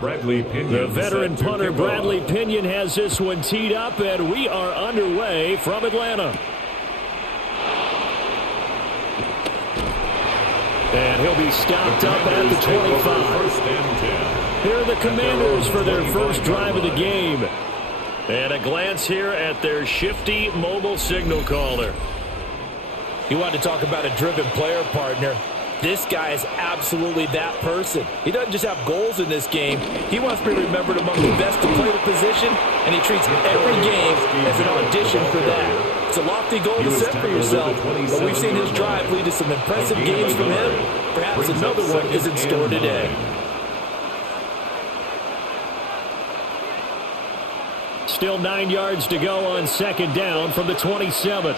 The veteran punter Bradley Pinion has this one teed up, and we are underway from Atlanta. And he'll be stopped up at the 25. Here are the Commanders for their first drive of the game. And a glance here at their shifty mobile signal caller. You want to talk about a driven player, partner. This guy is absolutely that person. He doesn't just have goals in this game. He wants to be remembered among the best to play the position, and he treats every game as an audition for that. It's a lofty goal to set for yourself, but we've seen his drive lead to some impressive games from him. Perhaps another one is in store today. Still 9 yards to go on second down from the 27.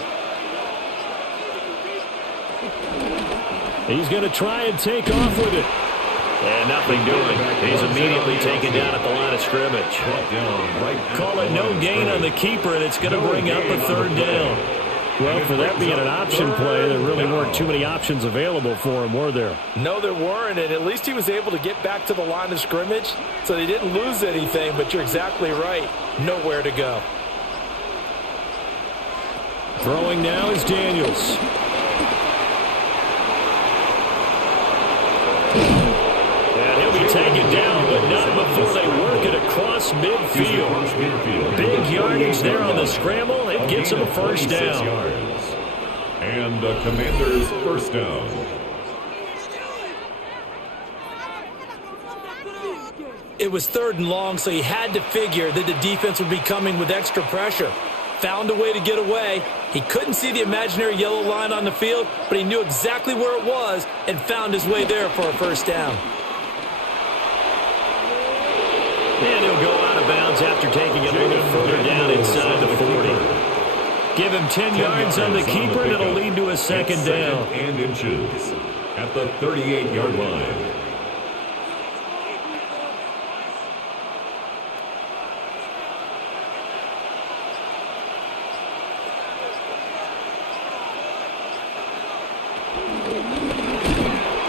He's going to try and take off with it. And nothing doing. He's immediately taken down at the line of scrimmage. Call it no gain on the keeper, and it's going to bring up a third down. Well, for that being an option play, there really weren't too many options available for him, were there? No, there weren't, and at least he was able to get back to the line of scrimmage, so they didn't lose anything, but you're exactly right. Nowhere to go. Throwing now is Daniels. Taken down, but not before they work it across midfield. Big yardage there on the scramble. It gets them a first down. And the Commanders' first down. It was 3rd and long, so he had to figure that the defense would be coming with extra pressure. Found a way to get away. He couldn't see the imaginary yellow line on the field, but he knew exactly where it was and found his way there for a first down. And he'll go out of bounds after taking it a little further down inside the 40. Give him 10 yards on the keeper, and it'll lead to a second down. And inches at the 38-yard line.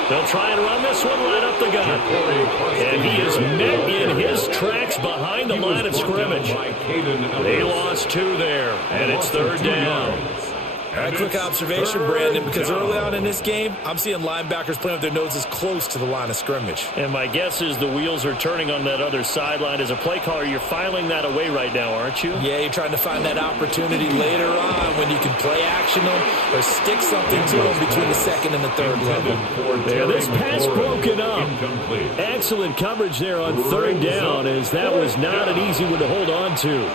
They'll try and run this one right up the gut. And he is met in his tracks behind the line of scrimmage. They lost 2 there, and it's 3rd down. A quick observation, Brandon, because early on in this game, I'm seeing linebackers playing with their noses close to the line of scrimmage. And my guess is the wheels are turning on that other sideline. As a play caller, you're filing that away right now, aren't you? Yeah, you're trying to find that opportunity later on when you can play action them or stick something to them between the 2nd and the 3rd level. Yeah, this pass broken up. Excellent coverage there on 3rd down, as that was not an easy one to hold on to.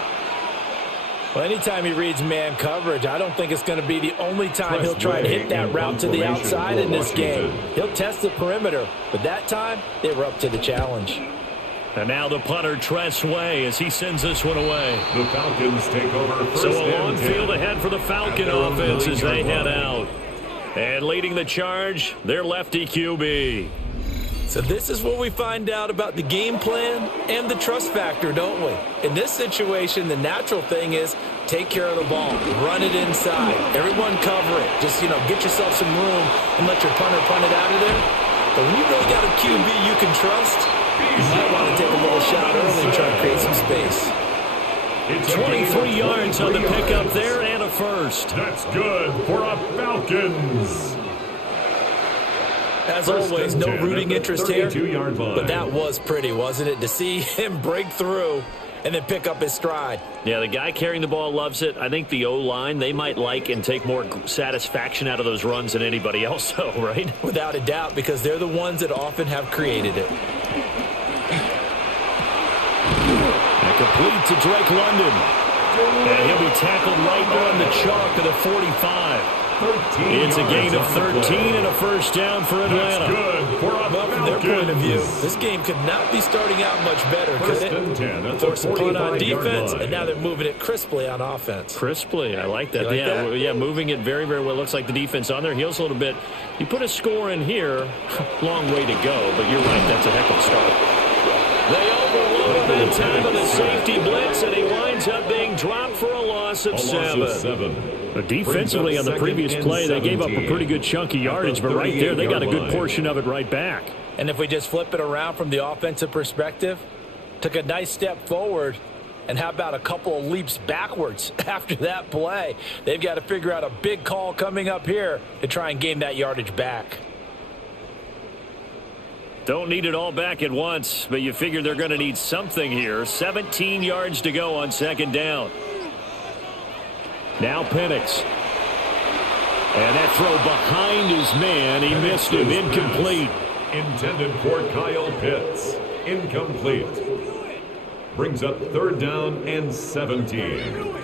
Well, anytime he reads man coverage, I don't think it's going to be the only time he'll try and hit that route to the outside in this game. He'll test the perimeter, but that time, they were up to the challenge. And now the punter, Tress Way, as he sends this one away. The Falcons take over. So a long field ahead for the Falcon offense as they head out. And leading the charge, their lefty QB. So this is where we find out about the game plan and the trust factor, don't we? In this situation, the natural thing is take care of the ball, run it inside, everyone cover it. Just, get yourself some room and let your punter punt it out of there. But when you really got a QB you can trust, you might want to take a little shot early and try to create some space. 23 yards on the pickup there and a first. That's good for a Falcons. As always, no rooting interest here, but that was pretty, wasn't it? To see him break through and then pick up his stride. Yeah, the guy carrying the ball loves it. I think the O-line, they might like and take more satisfaction out of those runs than anybody else, though, right? Without a doubt, because they're the ones that often have created it. And complete to Drake London. And he'll be tackled right on the chalk of the 45. It's a gain of 13 and a first down for Atlanta. Well, from their point of view, this game could not be starting out much better, could it? Force a punt on defense, and now they're moving it crisply on offense. Crisply, I like that. Like that? Yeah, moving it very, very well. Looks like the defense on their heels a little bit. You put a score in here, long way to go, but you're right, that's a heck of a start. They overload that time of the safety blitz, and he winds up being dropped for a loss of 7. But defensively on the previous play, they gave up a pretty good chunk of yardage, but right there, they got a good portion of it right back. And if we just flip it around from the offensive perspective, took a nice step forward, and how about a couple of leaps backwards after that play? They've got to figure out a big call coming up here to try and gain that yardage back. Don't need it all back at once, but you figure they're going to need something here. 17 yards to go on second down. Now Penix. And that throw behind his man. He missed him. Incomplete. Intended for Kyle Pitts. Incomplete. Brings up third down and 17.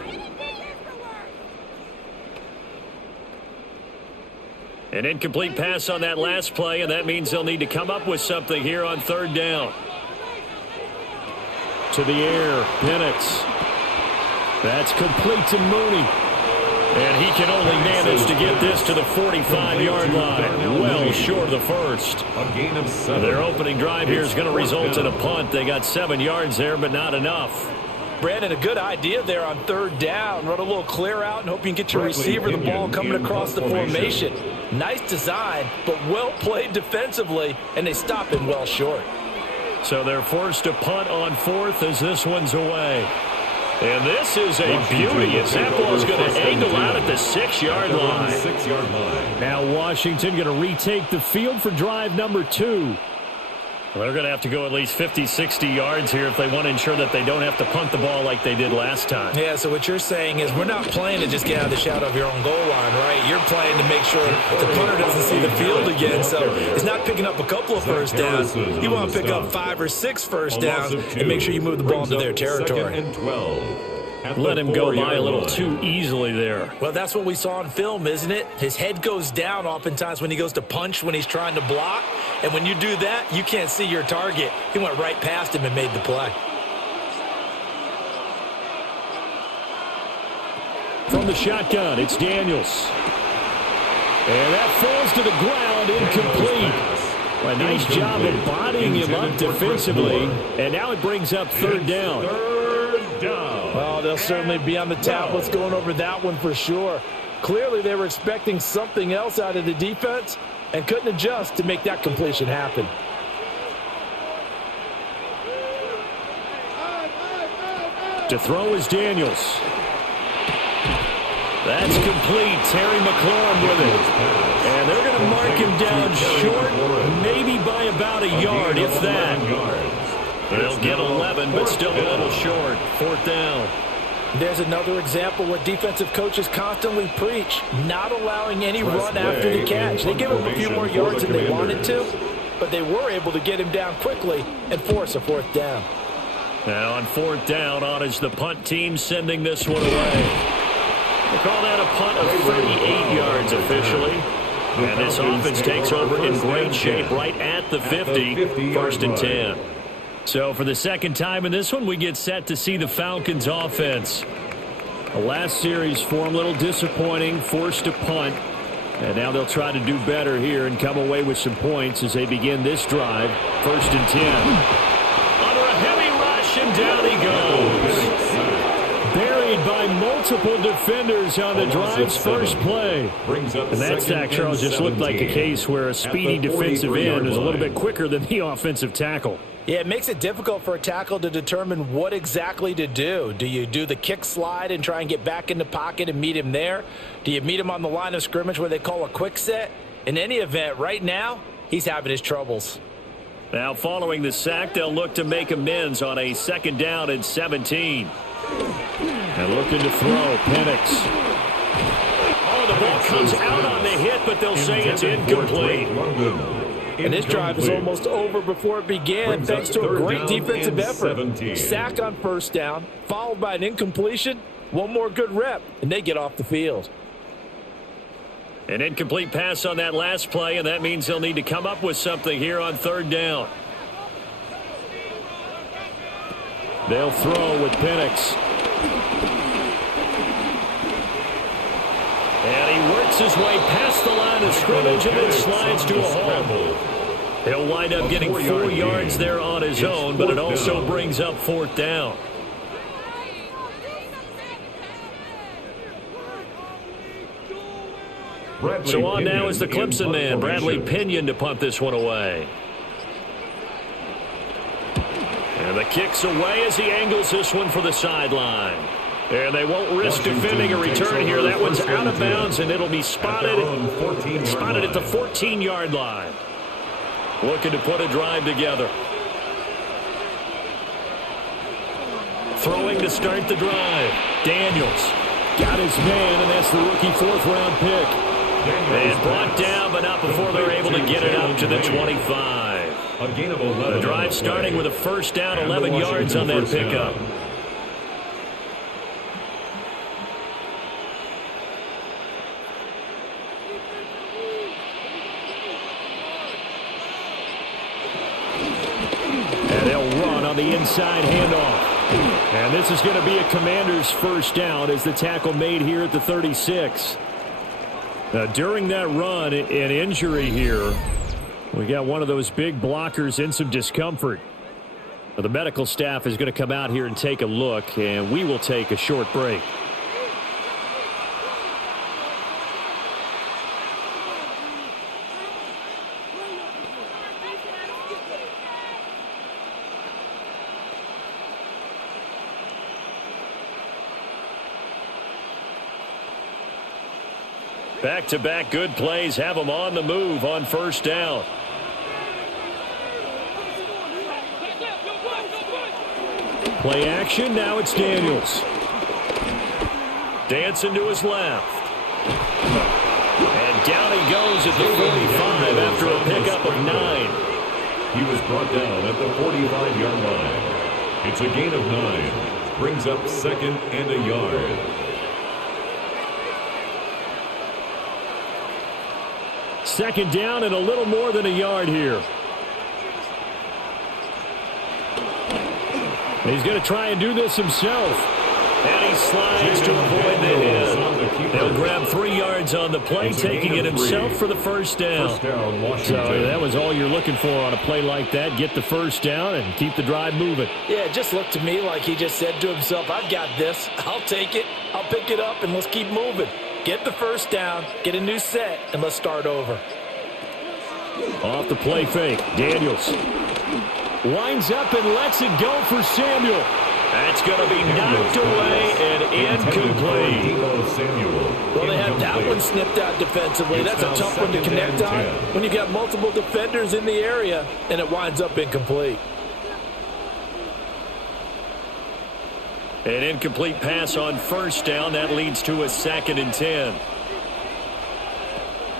An incomplete pass on that last play, and that means they'll need to come up with something here on third down. To the air, Penix. That's complete to Mooney. And he can only manage to get this to the 45-yard line. Well short of the first. A gain of 7. Their opening drive here is going to result in a punt. They got 7 yards there, but not enough. Brandon, a good idea there on third down. Run a little clear out and hope you can get your receiver the ball coming across the formation. Nice design, but well played defensively, and they stop him well short. So they're forced to punt on fourth as this one's away. And this is a beauty as that ball's going to angle out at the 6-yard line. 6-yard line. Now Washington going to retake the field for drive number 2. Well, they're going to have to go at least 50, 60 yards here if they want to ensure that they don't have to punt the ball like they did last time. Yeah, so what you're saying is we're not playing to just get out of the shadow of your own goal line, right? You're playing to make sure the punter doesn't see the field again. So it's not picking up a couple of first downs. You want to pick up 5 or 6 first downs and make sure you move the ball into their territory. 2nd and 12. Let him go by a little too easily there. Well, that's what we saw in film, isn't it? His head goes down oftentimes when he goes to punch when he's trying to block. And when you do that, you can't see your target. He went right past him and made the play. From the shotgun, it's Daniels. And that falls to the ground, incomplete. Well, a nice job of bodying him up defensively. And now it brings up third down. Well, they'll certainly be on the tablets going over that one for sure. Clearly, they were expecting something else out of the defense and couldn't adjust to make that completion happen. To throw is Daniels. That's complete. Terry McLaurin with it. And they're going to mark him down short, maybe by about a yard, if that. They'll get 11, but still a little short. Fourth down. There's another example what defensive coaches constantly preach, not allowing any run after the catch. They give him a few more yards than they wanted to, but they were able to get him down quickly and force a fourth down. Now on fourth down, on is the punt team sending this one away. They call that a punt of 38 yards officially. And this offense takes over in great shape right at the 50, 1st and 10. So for the second time in this one, we get set to see the Falcons offense. The last series for them, a little disappointing, forced to punt. And now they'll try to do better here and come away with some points as they begin this drive. 1st and 10. Under a heavy rush, and down he goes. Buried by multiple defenders on the drive's first play. And that sack, Charles, just looked like a case where a speedy defensive end is a little bit quicker than the offensive tackle. Yeah, it makes it difficult for a tackle to determine what exactly to do. Do you do the kick slide and try and get back in the pocket and meet him there? Do you meet him on the line of scrimmage where they call a quick set? In any event, right now, he's having his troubles. Now following the sack, they'll look to make amends on a 2nd down and 17. And looking to throw, Penix. Oh, the ball comes out on the hit, but they'll say it's incomplete. And this drive is almost over before it began thanks to a great defensive effort. Sack on first down, followed by an incompletion. One more good rep, and they get off the field. An incomplete pass on that last play, and that means they'll need to come up with something here on 3rd down. They'll throw with Penix. And he works his way past the line of scrimmage and then slides to a hole. He'll wind up getting 4 yards there on his own, but it also brings up 4th down. So on now is the Clemson man, Bradley Pinion, to punt this one away. And the kick's away as he angles this one for the sideline. And they won't risk defending a return here. That one's out of bounds, and it'll be spotted at the 14-yard line. Looking to put a drive together. Throwing to start the drive. Daniels got his man, and that's the rookie 4th-round pick. And brought down, but not before they're able to get it up to the 25. The drive starting with a first down, 11 yards on that pickup. And they'll run on the inside handoff. And this is going to be a Commanders' first down as the tackle made here at the 36. Now, during that run, an injury here. We got one of those big blockers in some discomfort. Now, the medical staff is going to come out here and take a look, and we will take a short break. Back-to-back good plays have them on the move on first down. Play action, now it's Daniels. Dancing to his left. And down he goes at the 45 after a pickup of 9. He was brought down at the 45-yard line. It's a gain of 9. Brings up 2nd and a yard. Second down and a little more than a yard here. He's going to try and do this himself. And he slides to avoid the hit. He'll grab 3 yards on the play, taking it himself for the first down. So that was all you're looking for on a play like that. Get the first down and keep the drive moving. Yeah, it just looked to me like he just said to himself, I've got this. I'll take it. I'll pick it up, and let's keep moving. Get the first down, get a new set, and let's start over. Off the play fake, Daniels winds up and lets it go for Samuel. That's going to be knocked away and incomplete. Well, they had that one snipped out defensively. That's a tough one to connect on when you've got multiple defenders in the area, and it winds up incomplete. An incomplete pass on first down. That leads to a 2nd and 10.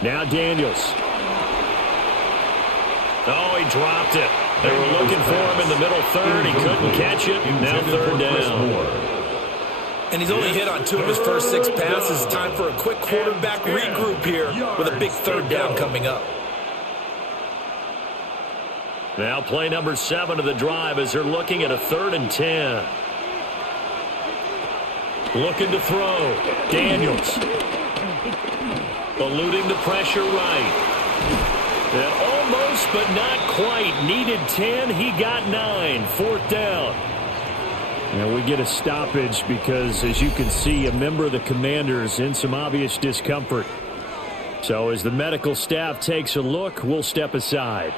Now Daniels. Oh, he dropped it. They were looking for him in the middle third. He couldn't catch it. Now 3rd down. And he's only hit on 2 of his first 6 passes. Time for a quick quarterback regroup here with a big 3rd down coming up. Now play number 7 of the drive as they're looking at a 3rd and 10. Looking to throw. Daniels. Eluding the pressure right. And almost, but not quite. Needed 10. He got 9. 4th down. And we get a stoppage because, as you can see, a member of the Commanders in some obvious discomfort. So as the medical staff takes a look, we'll step aside.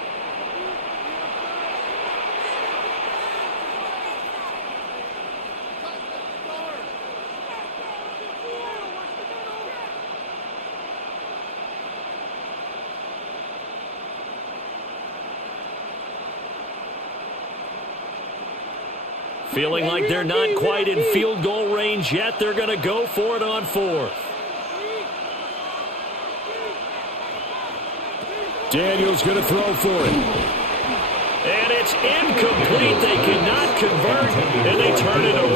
Feeling like they're not quite in field goal range yet. They're going to go for it on 4th. Daniels going to throw for it. And it's incomplete. They cannot convert, and they turn it over.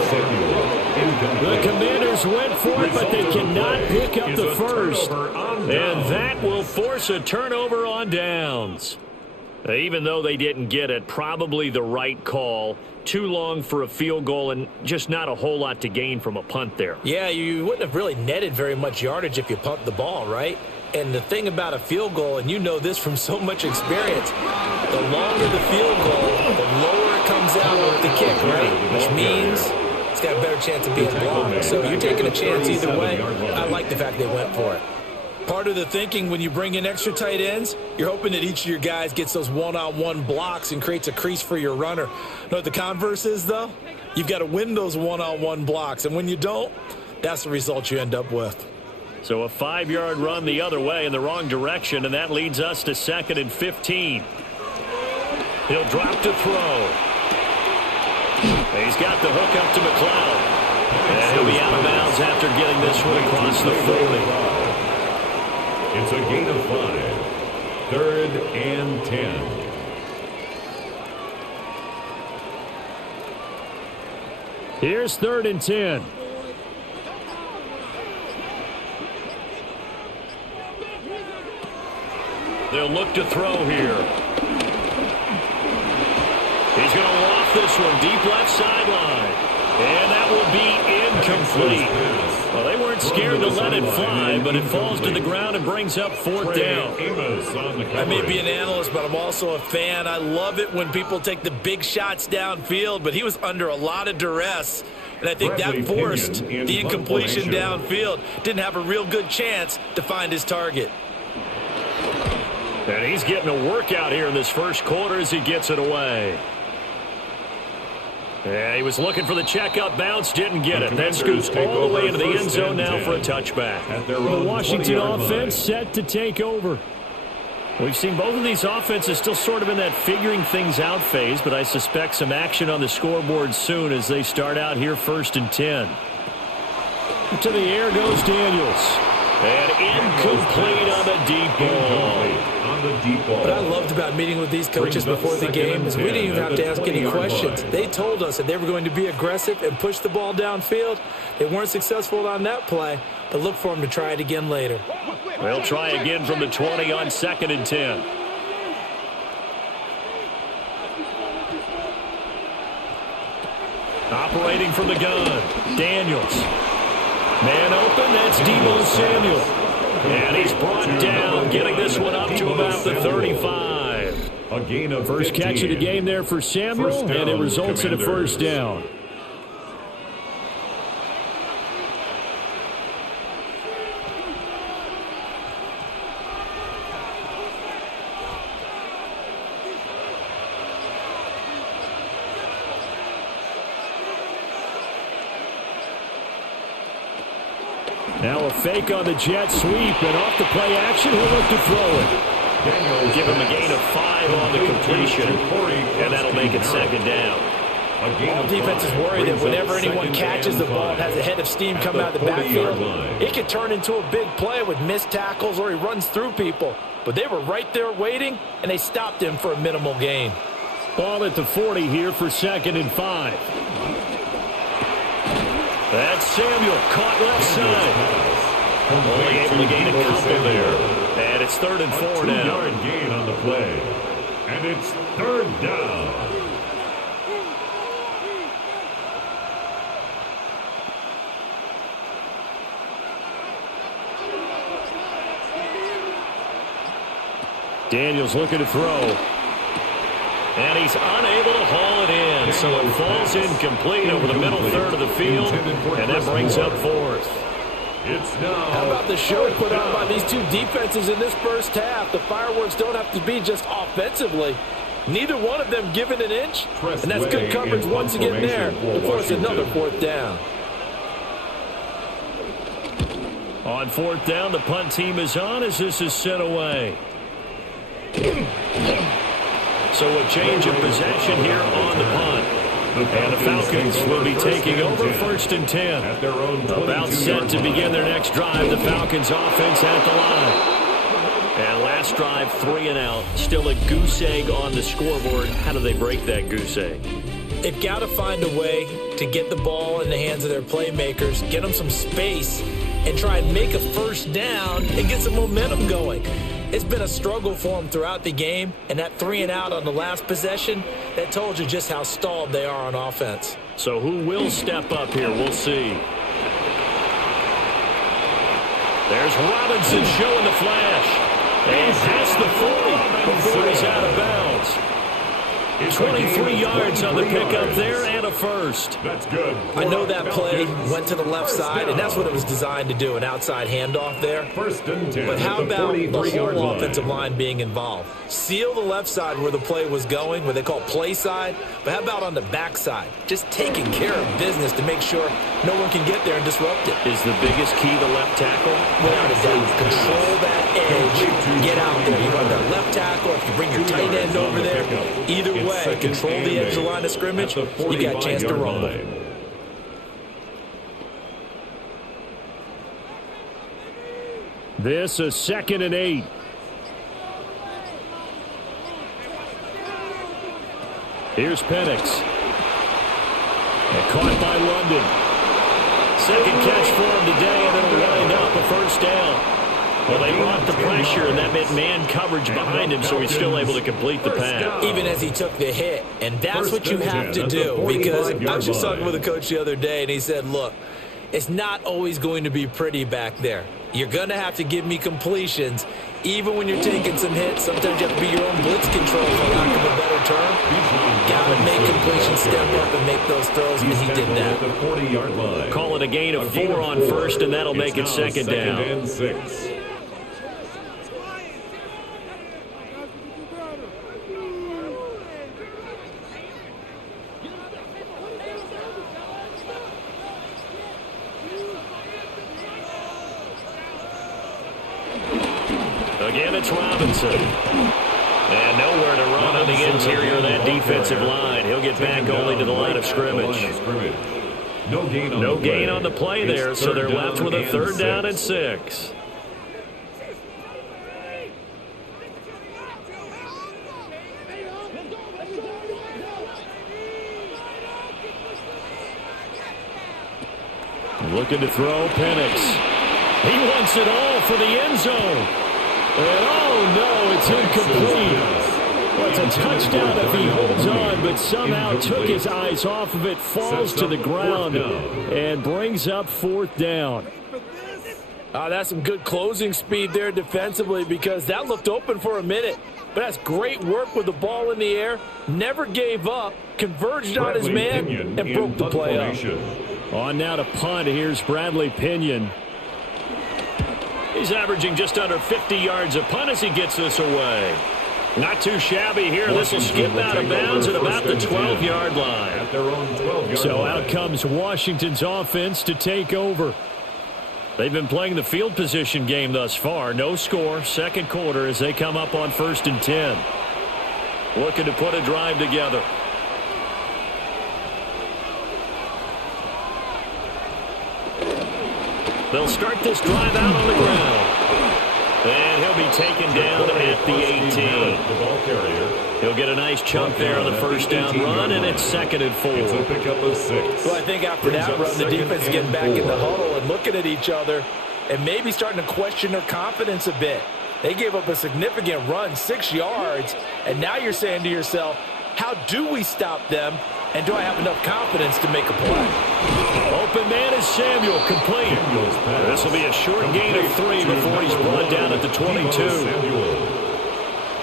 The Commanders went for it, but they cannot pick up the first. And that will force a turnover on downs. Even though they didn't get it, probably the right call. Too long for a field goal and just not a whole lot to gain from a punt there. Yeah, you wouldn't have really netted very much yardage if you pumped the ball, right? And the thing about a field goal, and you know this from so much experience, the longer the field goal, the lower it comes out with the kick, right? Which means it's got a better chance of being blocked. So you're taking a chance either way. I like the fact they went for it. Part of the thinking when you bring in extra tight ends, you're hoping that each of your guys gets those one-on-one blocks and creates a crease for your runner. Know what the converse is, though? You've got to win those one-on-one blocks, and when you don't, that's the result you end up with. So a 5-yard run the other way in the wrong direction, and that leads us to 2nd and 15. He'll drop to throw. He's got the hook up to McLeod. And he'll be out of bounds after getting this one across the 40. It's a gain of 5. 3rd and 10. Here's 3rd and 10. They'll look to throw here. He's going to loft this one deep left sideline. And that will be incomplete. Well, they weren't scared to let it fly, but it falls to the ground and brings up 4th down. I may be an analyst, but I'm also a fan. I love it when people take the big shots downfield, but he was under a lot of duress. And I think that forced the incompletion downfield. Didn't have a real good chance to find his target. And he's getting a workout here in this first quarter as he gets it away. Yeah, he was looking for the check-up bounce, didn't get it. That scoots all the way into the end zone now for a touchback. The Washington offense set to take over. We've seen both of these offenses still sort of in that figuring things out phase, but I suspect some action on the scoreboard soon as they start out here 1st and 10. To the air goes Daniels. And incomplete on the deep ball. What I loved about meeting with these coaches before the game is we didn't even have to ask any questions. They told us that they were going to be aggressive and push the ball downfield. They weren't successful on that play, but look for them to try it again later. They'll try again from the 20 on 2nd and 10. Operating from the gun, Daniels. Man open, that's Deebo Samuel. And he's brought down, getting this one up to about the 35. A gain of First 15. catch of the game there for Samuel, and it results in a first down. Now a fake on the jet sweep, and off the play action, he'll look to throw it. Give him a gain of 5 on the completion, and that'll make it 2nd down. All defense is worried that whenever anyone catches the ball and has a head of steam coming out of the backfield, it could turn into a big play with missed tackles or he runs through people. But they were right there waiting, and they stopped him for a minimal gain. Ball at the 40 here for 2nd and 5. That's Samuel, caught left side. Only able to gain a couple there. And it's 3rd and 4 now. 2-yard gain on the play. And it's 3rd down. Daniels looking to throw. And he's unable to haul it in. So it falls incomplete over the middle third of the field. And that brings up 4th. How about the show put on by these two defenses in this first half? The fireworks don't have to be just offensively. Neither one of them given an inch. And that's good coverage once again there to force another 4th down. On 4th down, the punt team is on as this is sent away. So a change of possession here on the punt. And the Falcons will be taking over 1st and 10. About set to begin their next drive. The Falcons offense at the line. And last drive, 3 and out. Still a goose egg on the scoreboard. How do they break that goose egg? They've got to find a way to get the ball in the hands of their playmakers, get them some space, and try and make a first down and get some momentum going. It's been a struggle for them throughout the game, and that 3 and out on the last possession, that told you just how stalled they are on offense. So who will step up here? We'll see. There's Robinson showing the flash. And past the 40 before he's out of bounds. It's 23 yards on the pickup there and a first. That's good. I know that play went to the left side, and that's what it was designed to do, an outside handoff there. First and 10. But how about the 43-yard whole line. offensive line being involved? Seal the left side where the play was going, what they call play side, but how about on the back side? Just taking care of business to make sure no one can get there and disrupt it. Is the biggest key the left tackle? Without a doubt, control that edge, get out there. You run that left tackle, if you bring your tight end over there, either way, control the edge of the line of scrimmage, you got a chance to rumble. This is 2nd and 8. Here's Penix. And caught by London. Second catch for him today, and it'll wind up a first down. Well, they brought the pressure, and that meant man coverage behind him, so he's still able to complete the pass. Even as he took the hit, and that's what you have to do, because I was just talking with a coach the other day, and he said, look, it's not always going to be pretty back there. You're going to have to give me completions, even when you're taking some hits. Sometimes you have to be your own blitz control, for lack of a better term. Got to make completions, step up, and make those throws, and he did that. The 40-yard line. Call it a gain of 4 on first, and that'll make it second down. And 6. Again, it's Robinson. And nowhere to run on the interior of that defensive line. He'll get back only to the line of scrimmage. No gain on the play there, so they're left with a 3rd down and 6. Looking to throw, Penix. He wants it all for the end zone. And oh no, it's incomplete. Well, it's a touchdown if he holds on, but somehow took his eyes off of it, falls to the ground, and brings up 4th down. That's some good closing speed there defensively, because that looked open for a minute. But that's great work with the ball in the air. Never gave up, converged on his man, and broke the play up. On now to punt. Here's Bradley Pinion. He's averaging just under 50 yards a punt as he gets this away. Not too shabby here. This will skip out of bounds at about the 12-yard line. So out comes Washington's offense to take over. They've been playing the field position game thus far. No score, second quarter as they come up on 1st and 10. Looking to put a drive together. They'll start this drive out on the ground. And he'll be taken down at the 18. He'll get a nice chunk there on the first down run, and it's 2nd and 4. It's a pickup of 6. Well, I think after that run, the defense getting back in the huddle and looking at each other and maybe starting to question their confidence a bit. They gave up a significant run, 6 yards, and now you're saying to yourself, how do we stop them, and do I have enough confidence to make a play? Open man is Samuel, complete. This will be a short gain of 3 before he's brought down at the 22.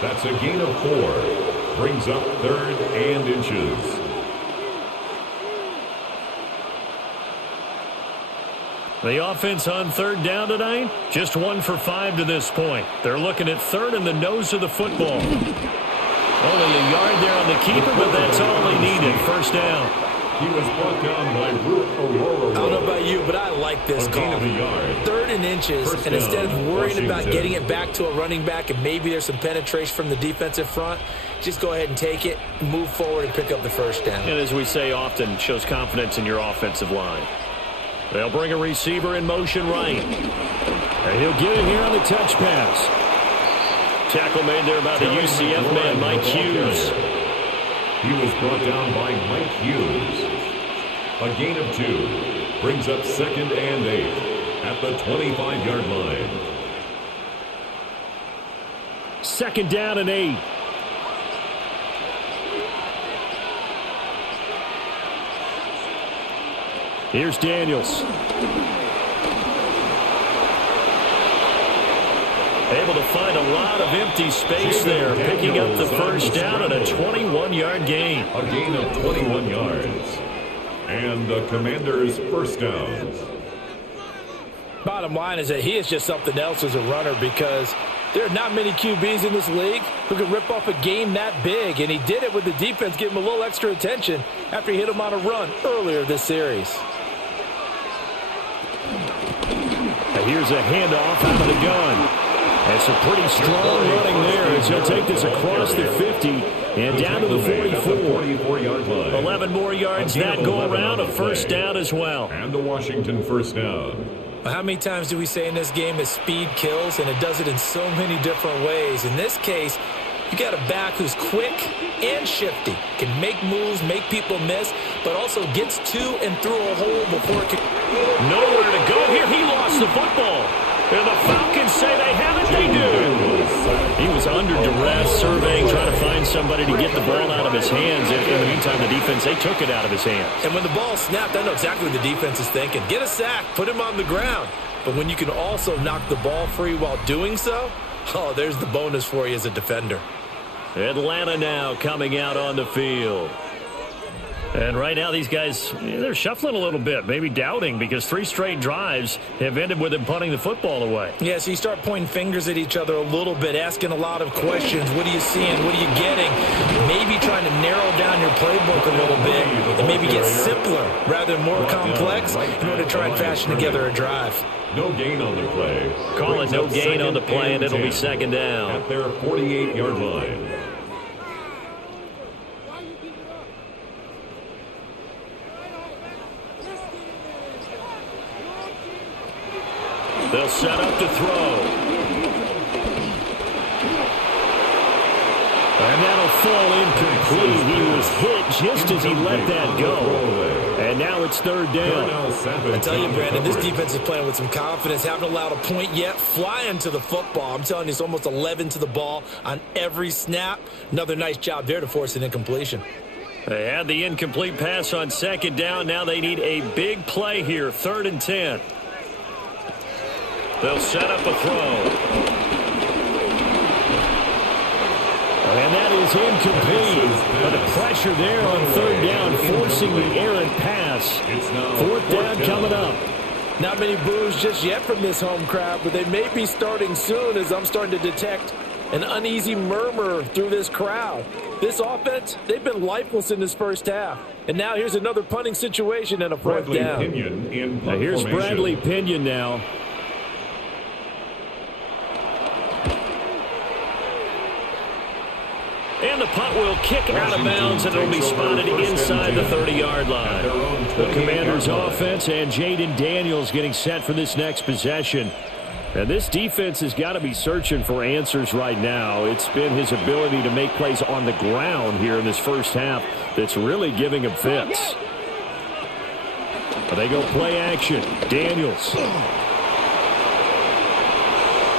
That's a gain of 4. Brings up 3rd and inches. The offense on 3rd down tonight, just 1 for 5 to this point. They're looking at 3rd in the nose of the football. Only a yard there on the keeper, but that's all they needed. 1st down. He was brought down by Root Aurora. I don't know about you, but I like this call. 3rd and inches, and instead of worrying about getting it back to a running back and maybe there's some penetration from the defensive front, just go ahead and take it, move forward, and pick up the 1st down. And as we say often, shows confidence in your offensive line. They'll bring a receiver in motion right. And he'll get it here on the touch pass. Tackle made there by the UCF man, Mike Hughes. He was brought down by Mike Hughes. A gain of 2. Brings up 2nd and 8 at the 25-yard line. 2nd down and 8. Here's Daniels. Able to find a lot of empty space there, picking up the first down and a 21-yard gain. A gain of 21 yards. And the Commanders' first down. Bottom line is that he is just something else as a runner, because there are not many QBs in this league who can rip off a game that big, and he did it with the defense giving him a little extra attention after he hit him on a run earlier this series. And here's a handoff out of the gun. That's a pretty strong running there as he'll take this across the 50 and down to the 44. 11 more yards that go around, a first down as well. And the Washington first down. Well, how many times do we say in this game that speed kills, and it does it in so many different ways? In this case, you got a back who's quick and shifty, can make moves, make people miss, but also gets to and through a hole before it can. Nowhere to go here. He lost the football. And the Falcons say they have it. They do. He was under duress, surveying, trying to find somebody to get the ball out of his hands. In the meantime, the defense, they took it out of his hands. And when the ball snapped, I know exactly what the defense is thinking. Get a sack, put him on the ground. But when you can also knock the ball free while doing so, oh, there's the bonus for you as a defender. Atlanta now coming out on the field. And right now these guys, they're shuffling a little bit, maybe doubting, because 3 straight drives have ended with them punting the football away. Yeah, so you start pointing fingers at each other a little bit, asking a lot of questions. What are you seeing? What are you getting? Maybe trying to narrow down your playbook a little bit and maybe get simpler rather than more complex in order to try and fashion together a drive. No gain on the play. Call it no gain on the play, and it'll be second down. At their 48-yard line. They'll set up to throw. And that'll fall incomplete. He was hit just as he let that go. And now it's third down. I tell you, Brandon, this defense is playing with some confidence. Haven't allowed a point yet. Flying to the football. I'm telling you, it's almost 11 to the ball on every snap. Another nice job there to force an incompletion. They had the incomplete pass on second down. Now they need a big play here. 3rd and 10. They'll set up a throw. And that is incomplete. But the pressure there on 3rd down, forcing the errant pass. 4th down coming up. Not many boos just yet from this home crowd, but they may be starting soon, as I'm starting to detect an uneasy murmur through this crowd. This offense, they've been lifeless in this first half. And now here's another punting situation and a 4th down. Now here's Bradley Pinion now. And the punt will kick out of bounds, and it'll be spotted inside the 30-yard line. The Commanders' offense and Jaden Daniels getting set for this next possession. And this defense has got to be searching for answers right now. It's been his ability to make plays on the ground here in this first half that's really giving him fits. They go play action. Daniels.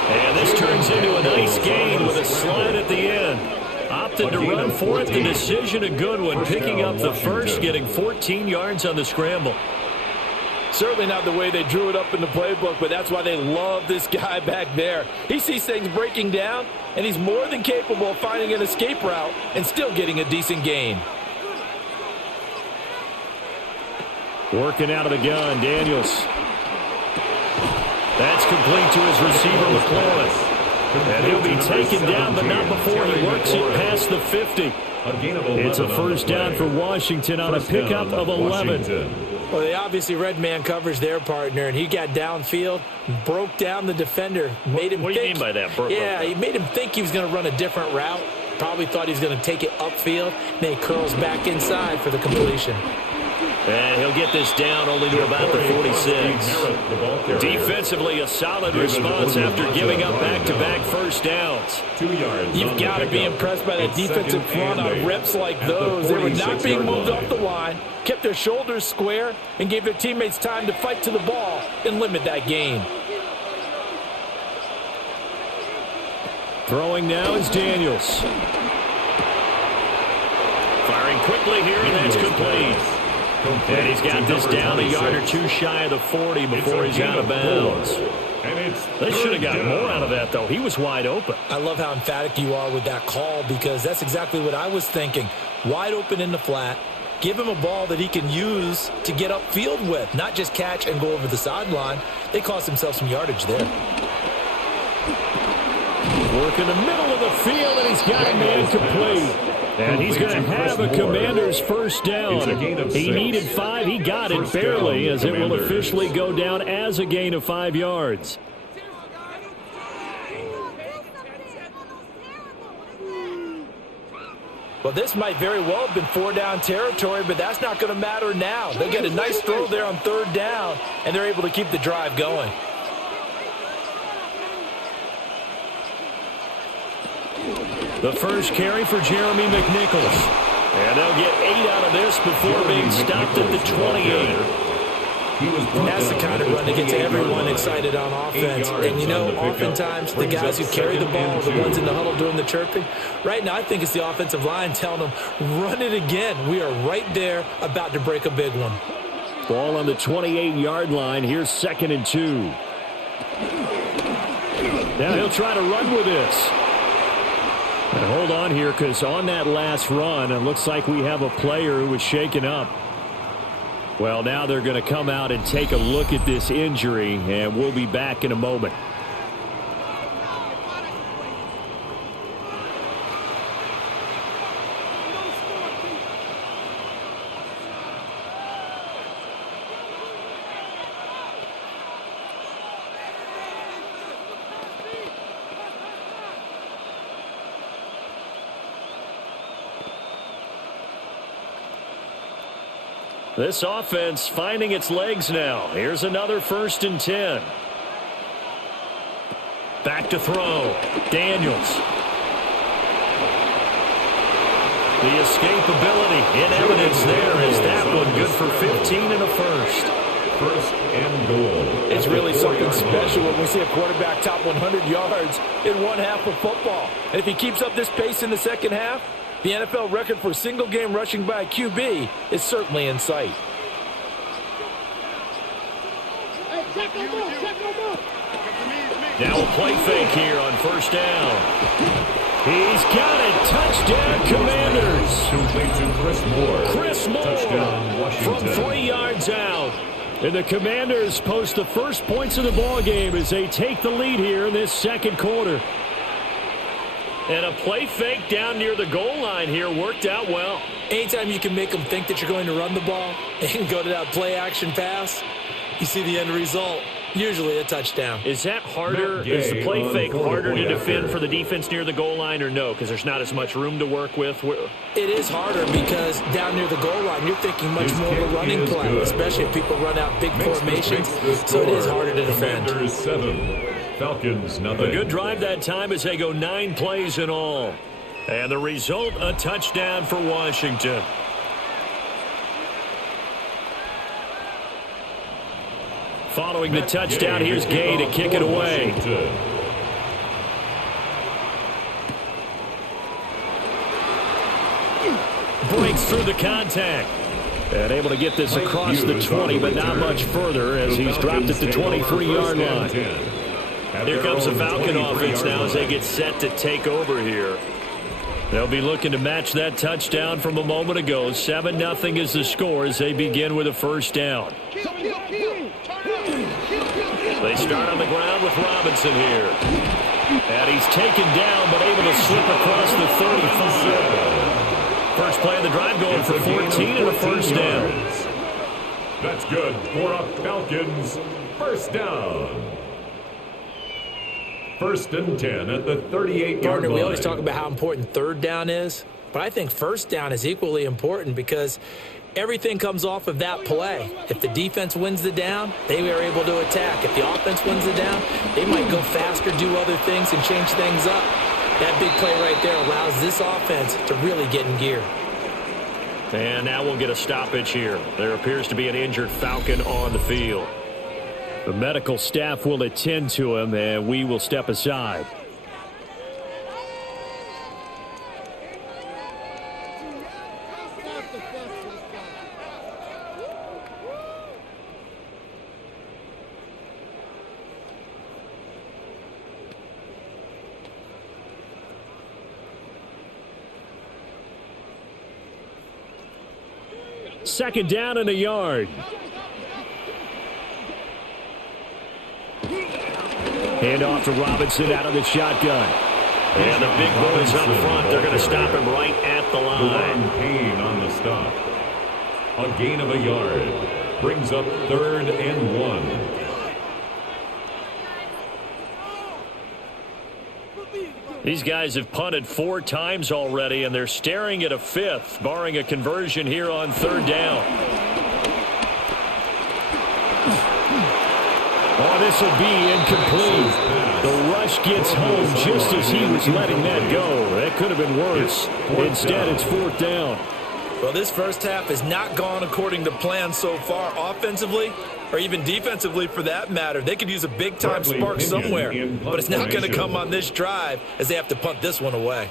And this turns into a nice gain with a slide at the end. Opted to run for it. The decision a good one. Picking up the first, getting 14 yards on the scramble. Certainly not the way they drew it up in the playbook, but that's why they love this guy back there. He sees things breaking down, and he's more than capable of finding an escape route and still getting a decent gain. Working out of the gun, Daniels. That's complete to his receiver, McClellan. And he'll be taken down, but not before he works it past the 50. It's a first down for Washington on a pickup of 11. Well, they obviously read man coverage their partner, and he got downfield, broke down the defender, made him What do you mean by that? He made him think he was going to run a different route. Probably thought he was going to take it upfield. Then he curls back inside for the completion. And he'll get this down only to about the 46. Defensively, a solid response after giving up back-to-back first downs. You've got to be impressed by that defensive front on reps like those. They were not being moved off the line, kept their shoulders square, and gave their teammates time to fight to the ball and limit that gain. Throwing now is Daniels. Firing quickly here, and that's complete. And he's got this down a yard or two shy of the 40 before he's out of bounds. And it's They should have got more out of that, though. He was wide open. I love how emphatic you are with that call because that's exactly what I was thinking. Wide open in the flat. Give him a ball that he can use to get upfield with, not just catch and go over the sideline. They cost themselves some yardage there. Work in the middle of the field, and he's got a man complete. And he's going to have a Commander's first down. He needed 5. He got it barely, as it will officially go down as a gain of 5 yards. Well, this might very well have been 4-down territory, but that's not going to matter now. They get a nice throw there on 3rd down, and they're able to keep the drive going. The first carry for Jeremy McNichols. And they'll get 8 out of this before being stopped at the 28. That's the kind of run that gets everyone excited on offense. And, you know, oftentimes the guys who carry the ball are the ones in the huddle doing the chirping. Right now, I think it's the offensive line telling them, run it again. We are right there about to break a big one. Ball on the 28-yard line. Here's 2nd and 2. Now he'll try to run with this. And hold on here, because on that last run, it looks like we have a player who was shaken up. Well, now they're going to come out and take a look at this injury, and we'll be back in a moment. This offense finding its legs now. Here's another 1st and 10. Back to throw. Daniels. The escapability in evidence there is that one good for 15 and a first. 1st and goal. It's really something special when we see a quarterback top 100 yards in one half of football. And if he keeps up this pace in the second half, the NFL record for single-game rushing by a QB is certainly in sight. Now a play fake here on 1st down. He's got it. Touchdown, Commanders. Complete to Chris Moore. Chris Moore Touchdown, Washington. from 3 yards out. And the Commanders post the first points of the ballgame as they take the lead here in this 2nd quarter. And a play fake down near the goal line here worked out well. Anytime you can make them think that you're going to run the ball and go to that play-action pass, you see the end result, usually a touchdown. Is that harder? Is the play fake harder to defend for the defense near the goal line or no? Because there's not as much room to work with? It is harder because down near the goal line, you're thinking much more of a running play, especially if people run out big formations. So it is harder to defend. Commanders 7. Falcons nothing. A good drive that time as they go 9 plays in all. And the result, a touchdown for Washington. Following the touchdown, here's Gay to kick it away. Breaks through the contact. And able to get this across the 20, but not much further as he's dropped at the 23-yard line. Here comes the Falcon offense now as they get set to take over here. They'll be looking to match that touchdown from a moment ago. 7-0 is the score as they begin with a 1st down. They start on the ground with Robinson here. And he's taken down but able to slip across the 35. First play of the drive going for 14 and a 1st down. That's good for a Falcons 1st down. 1st and 10 at the 38-yard line. We always talk about how important 3rd down is, but I think 1st down is equally important because everything comes off of that play. If the defense wins the down, they are able to attack. If the offense wins the down, they might go faster, do other things, and change things up. That big play right there allows this offense to really get in gear. And now we'll get a stoppage here. There appears to be an injured Falcon on the field. The medical staff will attend to him, and we will step aside. Second down and a yard. Hand off to Robinson out of the shotgun. And the big boys up front, they're going to stop him right at the line. Payne on the stop. A gain of a yard. Brings up 3rd and 1. These guys have punted 4 times already, and they're staring at a 5th, barring a conversion here on 3rd down. Oh, this will be incomplete. The rush gets home just as he was letting that go. That could have been worse. Instead, it's 4th down. Well, this first half has not gone according to plan so far offensively or even defensively for that matter. They could use a big-time spark somewhere, but it's not going to come on this drive as they have to punt this one away.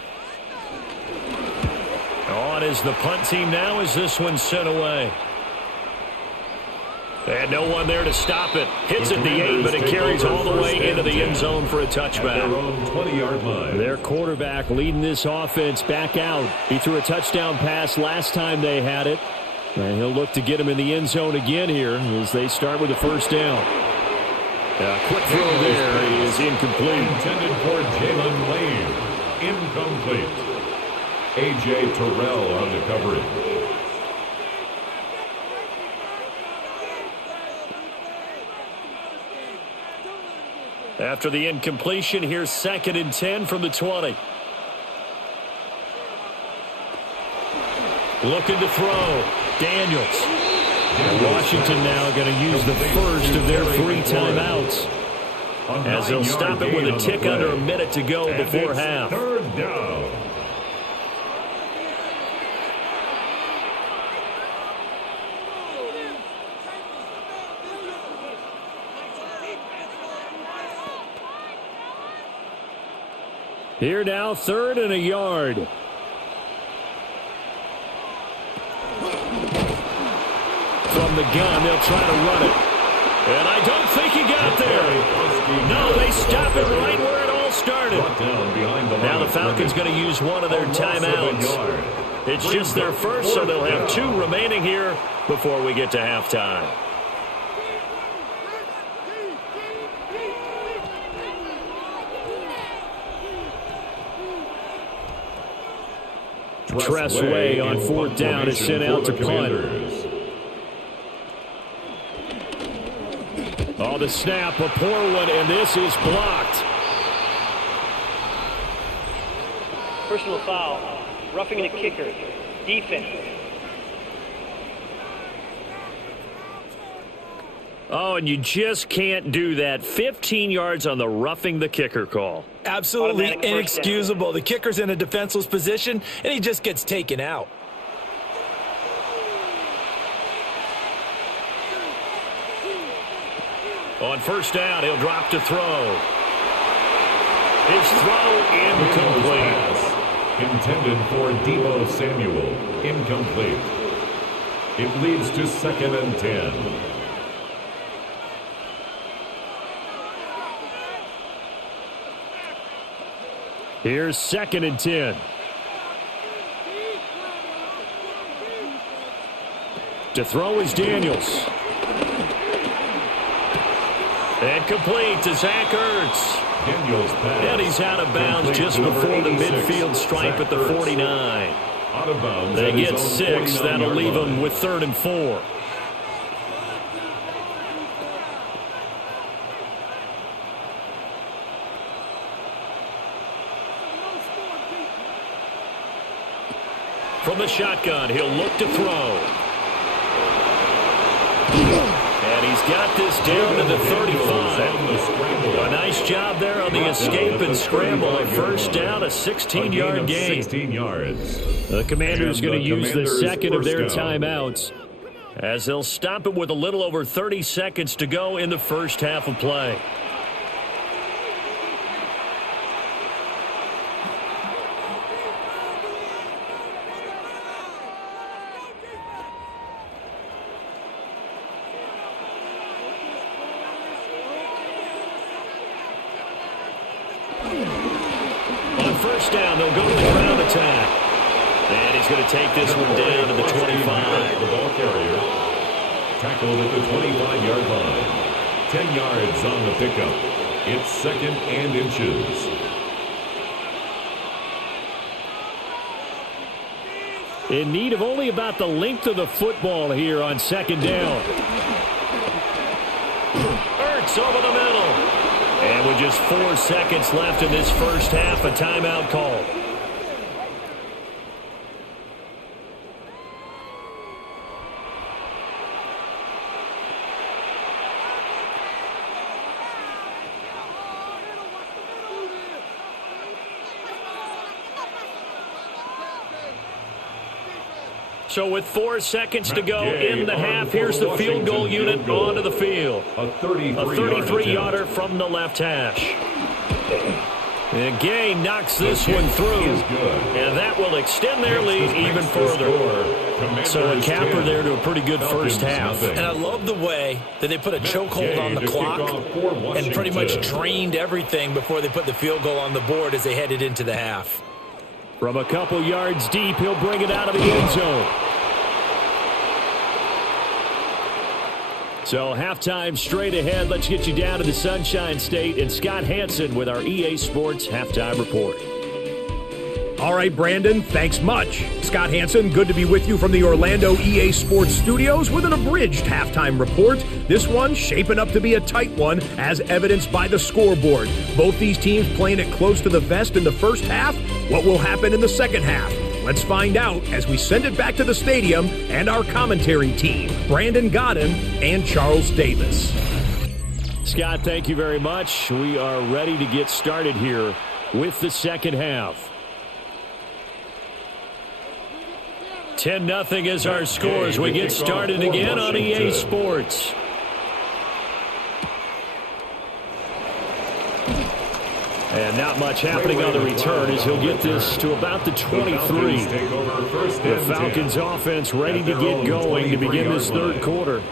On is the punt team now as this one's sent away. And no one there to stop it. Hits at the 8, but it carries all the way into the end zone for a touchback. 20-yard line. Their quarterback leading this offense back out. He threw a touchdown pass last time they had it. And he'll look to get him in the end zone again here as they start with the first down. A quick throw there is incomplete. Intended for Jalen Lane. Incomplete. A.J. Terrell on the coverage. After the incompletion, here's 2nd and 10 from the 20. Looking to throw. Daniels. And Washington now going to use the first of their 3 timeouts, as they'll stop it with a tick under a minute to go before half. 3rd down. Here now, 3rd and a yard. From the gun, they'll try to run it. And I don't think he got there. No, they stop it right where it all started. Now the Falcons going to use one of their timeouts. It's just their first, so they'll have 2 remaining here before we get to halftime. Tressway on 4th down is sent out to punt. Oh, the snap, a poor one, and this is blocked. Personal foul, roughing the kicker, defense. Oh, and you just can't do that. 15 yards on the roughing the kicker call. Absolutely inexcusable. The kicker's in a defenseless position, and he just gets taken out. On 1st down, he'll drop to throw. His throw incomplete. Intended for Deebo Samuel. Incomplete. It leads to 2nd and 10. Here's 2nd and 10. To throw is Daniels. And complete to Zach Ertz. Daniels pass. And he's out of bounds just before the midfield stripe at the 49. Out of bounds. They get 6. That'll leave them with 3rd and 4. From the shotgun, he'll look to throw. And he's got this down to the 35. A nice job there on the escape and scramble. A 1st down, a 16-yard gain. 16 yards. The Commanders going to use the 2nd of their timeouts, as they'll stop it with a little over 30 seconds to go in the first half of play. On 1st down, they'll go to the ground attack. And he's going to take this one down to the 25. The ball carrier tackled at the 25-yard line. 10 yards on the pickup. It's 2nd and inches. In need of only about the length of the football here on 2nd down. Ertz over the middle. And with just 4 seconds left in this first half, a timeout call. So with 4 seconds to go in the half, here's the field goal unit onto the field. A 33-yarder from the left hash. And Gay knocks this one through. And that will extend their lead even further. So a capper there to a pretty good first half. And I love the way that they put a chokehold on the clock and pretty much drained everything before they put the field goal on the board as they headed into the half. From a couple yards deep, he'll bring it out of the end zone. So halftime straight ahead. Let's get you down to the Sunshine State and Scott Hansen with our EA Sports Halftime Report. All right, Brandon, thanks much. Scott Hansen, good to be with you from the Orlando EA Sports Studios with an abridged halftime report. This one shaping up to be a tight one, as evidenced by the scoreboard. Both these teams playing it close to the vest in the first half. What will happen in the second half? Let's find out as we send it back to the stadium and our commentary team, Brandon Godden and Charles Davis. Scott, thank you very much. We are ready to get started here with the second half. 10-0 is our score as we get started again on EA Sports. And not much happening on the return as he'll get this to about the 23. The Falcons offense ready to get going to begin this third quarter.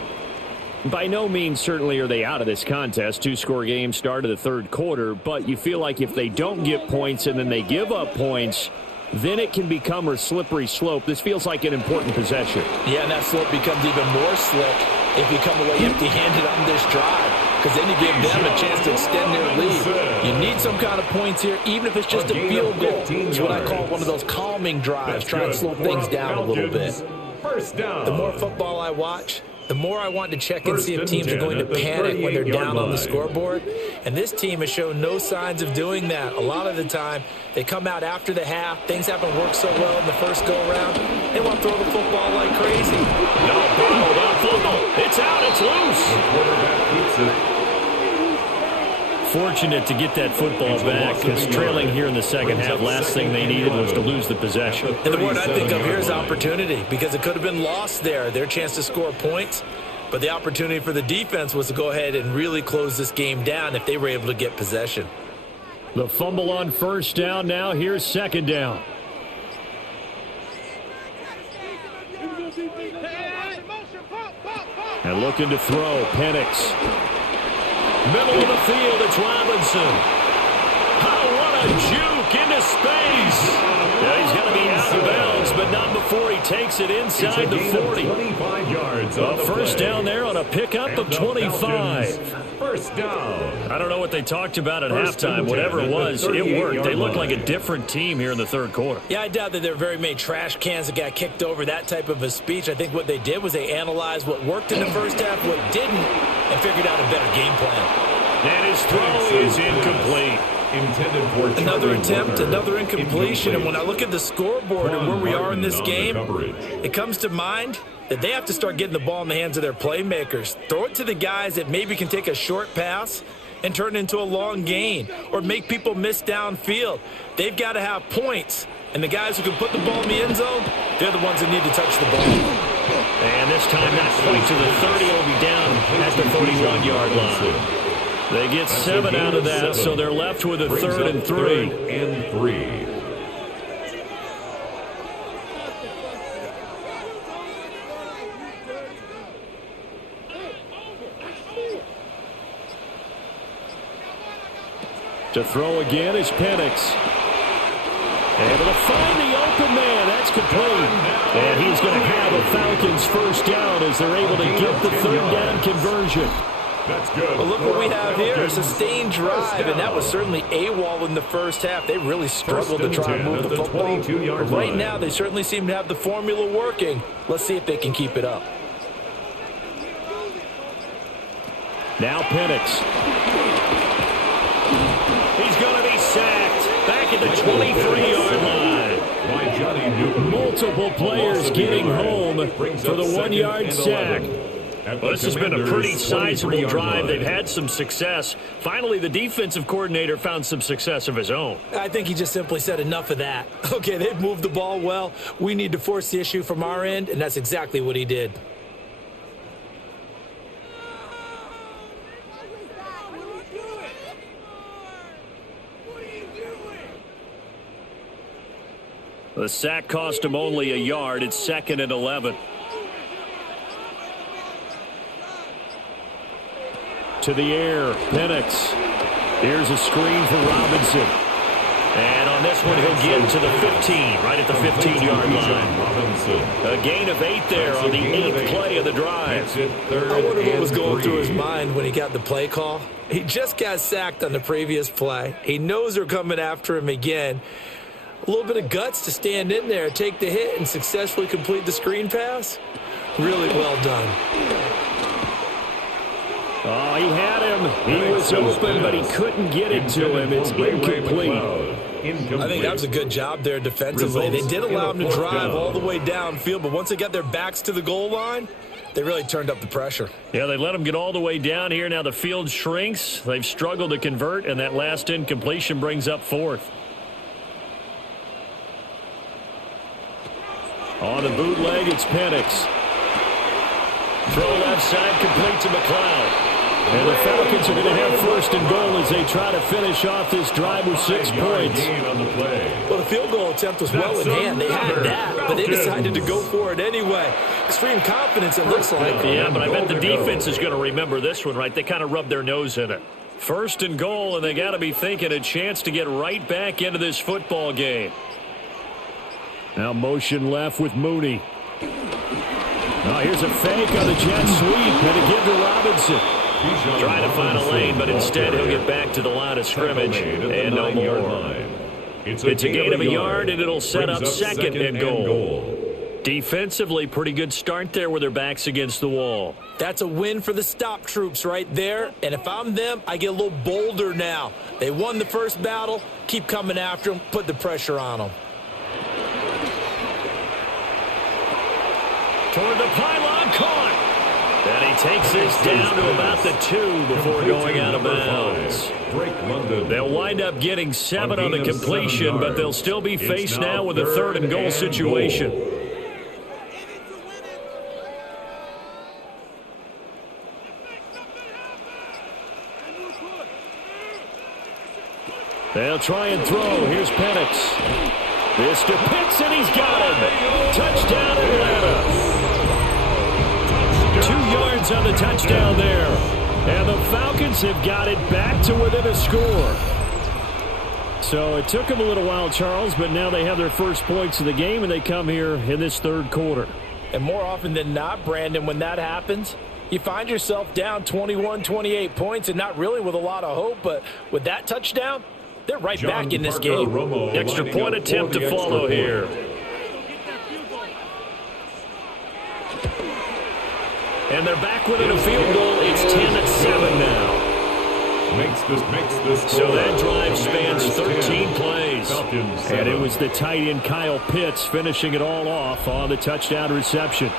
By no means certainly are they out of this contest. 2-score game start of the third quarter, but you feel like if they don't get points and then they give up points, then it can become a slippery slope. This feels like an important possession. Yeah, and that slope becomes even more slick if you come away empty-handed on this drive, because then you give them a chance to extend their lead. You need some kind of points here, even if it's just a field goal. It's what I call one of those calming drives, try and slow things down a little bit. The more football I watch, the more I want to check and see if teams are going to panic when they're down on the scoreboard. And this team has shown no signs of doing that. A lot of the time, they come out after the half. Things haven't worked so well in the first go-around. They want to throw the football like crazy. No, hold on, football. It's out. It's loose. The quarterback keeps it. Fortunate to get that football back, because trailing here in the second half, last thing they needed was to lose the possession. And the word I think of here is opportunity, because it could have been lost there, their chance to score points. But the opportunity for the defense was to go ahead and really close this game down if they were able to get possession. The fumble on first down now. Here's second down. And looking to throw, Penix. Middle of the field, it's Robinson. Oh, what a juke into space. Yeah, he's going to be out of bounds, but not before he takes it inside the 40. 25 yards A first down there on a pickup of 25. First down. I don't know what they talked about at halftime. Whatever it was, it worked. They looked like a different team here in the third quarter. Yeah, I doubt that there were very many trash cans that got kicked over, that type of a speech. I think what they did was they analyzed what worked in the first half, what didn't, and figured out a better game plan. And his throw is incomplete. Another attempt, another incompletion. And when I look at the scoreboard and where we are in this game, it comes to mind that they have to start getting the ball in the hands of their playmakers. Throw it to the guys that maybe can take a short pass and turn it into a long gain or make people miss downfield. They've got to have points. And the guys who can put the ball in the end zone, they're the ones that need to touch the ball. And this time not quite to the 30. It'll be down at the 41-yard line. They get 7 out of that, so they're left with a 3rd and 3. To throw again is Penix. Able to find the open man. That's complete. And he's going to have a Falcons first down as they're able to get the third down conversion. That's good. Well, look what we have here, a sustained drive, and that was certainly AWOL in the first half. They really struggled to try and move the football. But right now, they certainly seem to have the formula working. Let's see if they can keep it up. Now Penix. He's going to be sacked back at the 23-yard line. Multiple players getting home for the 1-yard sack. Well, this has been a pretty sizable drive. They've had some success. Finally, the defensive coordinator found some success of his own. I think he just simply said enough of that. Okay, they've moved the ball well. We need to force the issue from our end, and that's exactly what he did. The sack cost him only a yard. It's 2nd and 11. To the air, Penix. Here's a screen for Robinson. And on this one, he'll get to the 15, right at the 15-yard line. A gain of 8 there on the 8th play of the drive. I wonder what was going through his mind when he got the play call. He just got sacked on the previous play. He knows they're coming after him again. A little bit of guts to stand in there, take the hit, and successfully complete the screen pass. Really well done. Oh, he had him. He was open, but he couldn't get it to him. It's incomplete. I think that was a good job there defensively. They did allow him to drive all the way downfield, but once they got their backs to the goal line, they really turned up the pressure. Yeah, they let him get all the way down here. Now the field shrinks. They've struggled to convert, and that last incompletion brings up 4th. On the bootleg, it's Penix. Throw left side, complete to McLeod. And the Falcons are going to have 1st and goal as they try to finish off this drive with 6 points. Well, the field goal attempt was well in hand. They had that, but they decided to go for it anyway. Extreme confidence, it looks like. Yeah, but I bet the defense is going to remember this one, right? They kind of rubbed their nose in it. 1st and goal, and they got to be thinking a chance to get right back into this football game. Now motion left with Mooney. Now here's a fake on the jet sweep, and a give to Robinson. Trying to find a lane, but instead he'll get back to the line of scrimmage, and no more. It's a gain of a yard, and it'll set up 2nd and goal. Defensively, pretty good start there with their backs against the wall. That's a win for the stop troops right there, and if I'm them, I get a little bolder now. They won the first battle, keep coming after them, put the pressure on them. Toward the pylon, caught. And he takes this down to about the 2 before going out of bounds. They'll wind up getting 7 on the completion, but they'll still be faced now with a 3rd and goal situation. They'll try and throw. Here's Penix. This to Pitts, and he's got him. Touchdown, Atlanta. 2 yards on the touchdown there. And the Falcons have got it back to within a score. So it took them a little while, Charles, but now they have their first points of the game, and they come here in this 3rd quarter. And more often than not, Brandon, when that happens, you find yourself down 21, 28 points, and not really with a lot of hope, but with that touchdown, they're right back in this game. Extra point attempt to follow here. And they're back within a field goal. It's 10-7 now. So that drive spans 13 plays. And it was the tight end Kyle Pitts finishing it all off on the touchdown reception.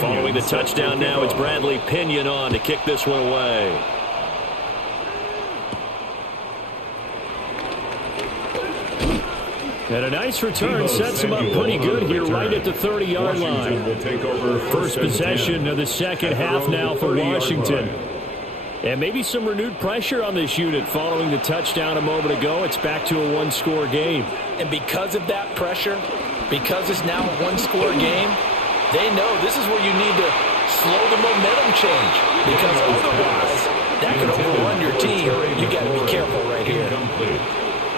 Following the touchdown now, it's Bradley Pinion on to kick this one away. And a nice return sets him up pretty good here right at the 30-yard line. First possession of the second half now for Washington. And maybe some renewed pressure on this unit following the touchdown a moment ago. It's back to a one-score game. And because of that pressure, because it's now a one-score game, they know this is where you need to slow the momentum change. Because otherwise, That could overrun your team. You got to be careful right here.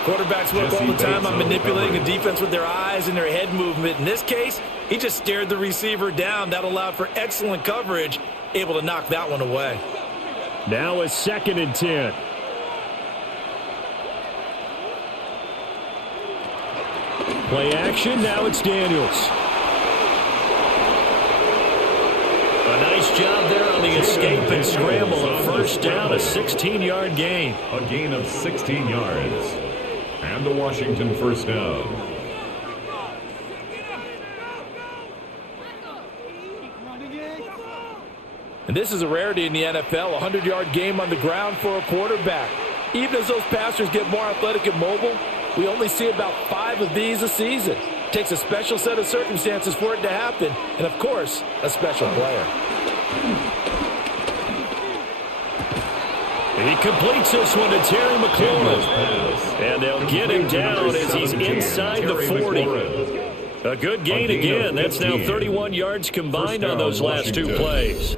Quarterbacks work all the time on manipulating a defense with their eyes and their head movement. In this case, he just stared the receiver down. That allowed for excellent coverage, able to knock that one away. Now a 2nd and 10. Play action, now it's Daniels. A nice job there on the escape and scramble. A first down, a 16-yard gain. A gain of 16 yards. And the Washington first down. And this is a rarity in the NFL, a 100-yard game on the ground for a quarterback. Even as those passers get more athletic and mobile, we only see about 5 of these a season. It takes a special set of circumstances for it to happen, and of course, a special player. He completes this one to Terry McLaurin. And they'll get him down as he's inside the 40. A good gain again. That's now 31 yards combined on those last 2 plays.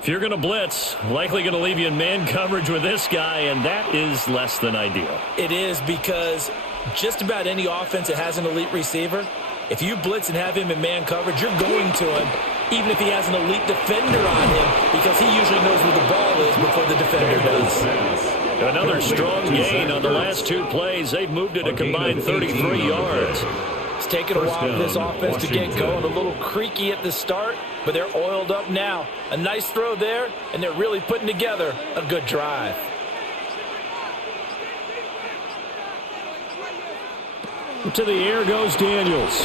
If you're going to blitz, likely going to leave you in man coverage with this guy, and that is less than ideal. It is, because just about any offense that has an elite receiver, if you blitz and have him in man coverage, you're going to him, even if he has an elite defender on him, because he usually knows where the ball is before the defender does. Another strong gain on the last 2 plays. They've moved it a combined 33 yards. It's taken a while for this offense to get going. A little creaky at the start, but they're oiled up now. A nice throw there, and they're really putting together a good drive. To the air goes Daniels.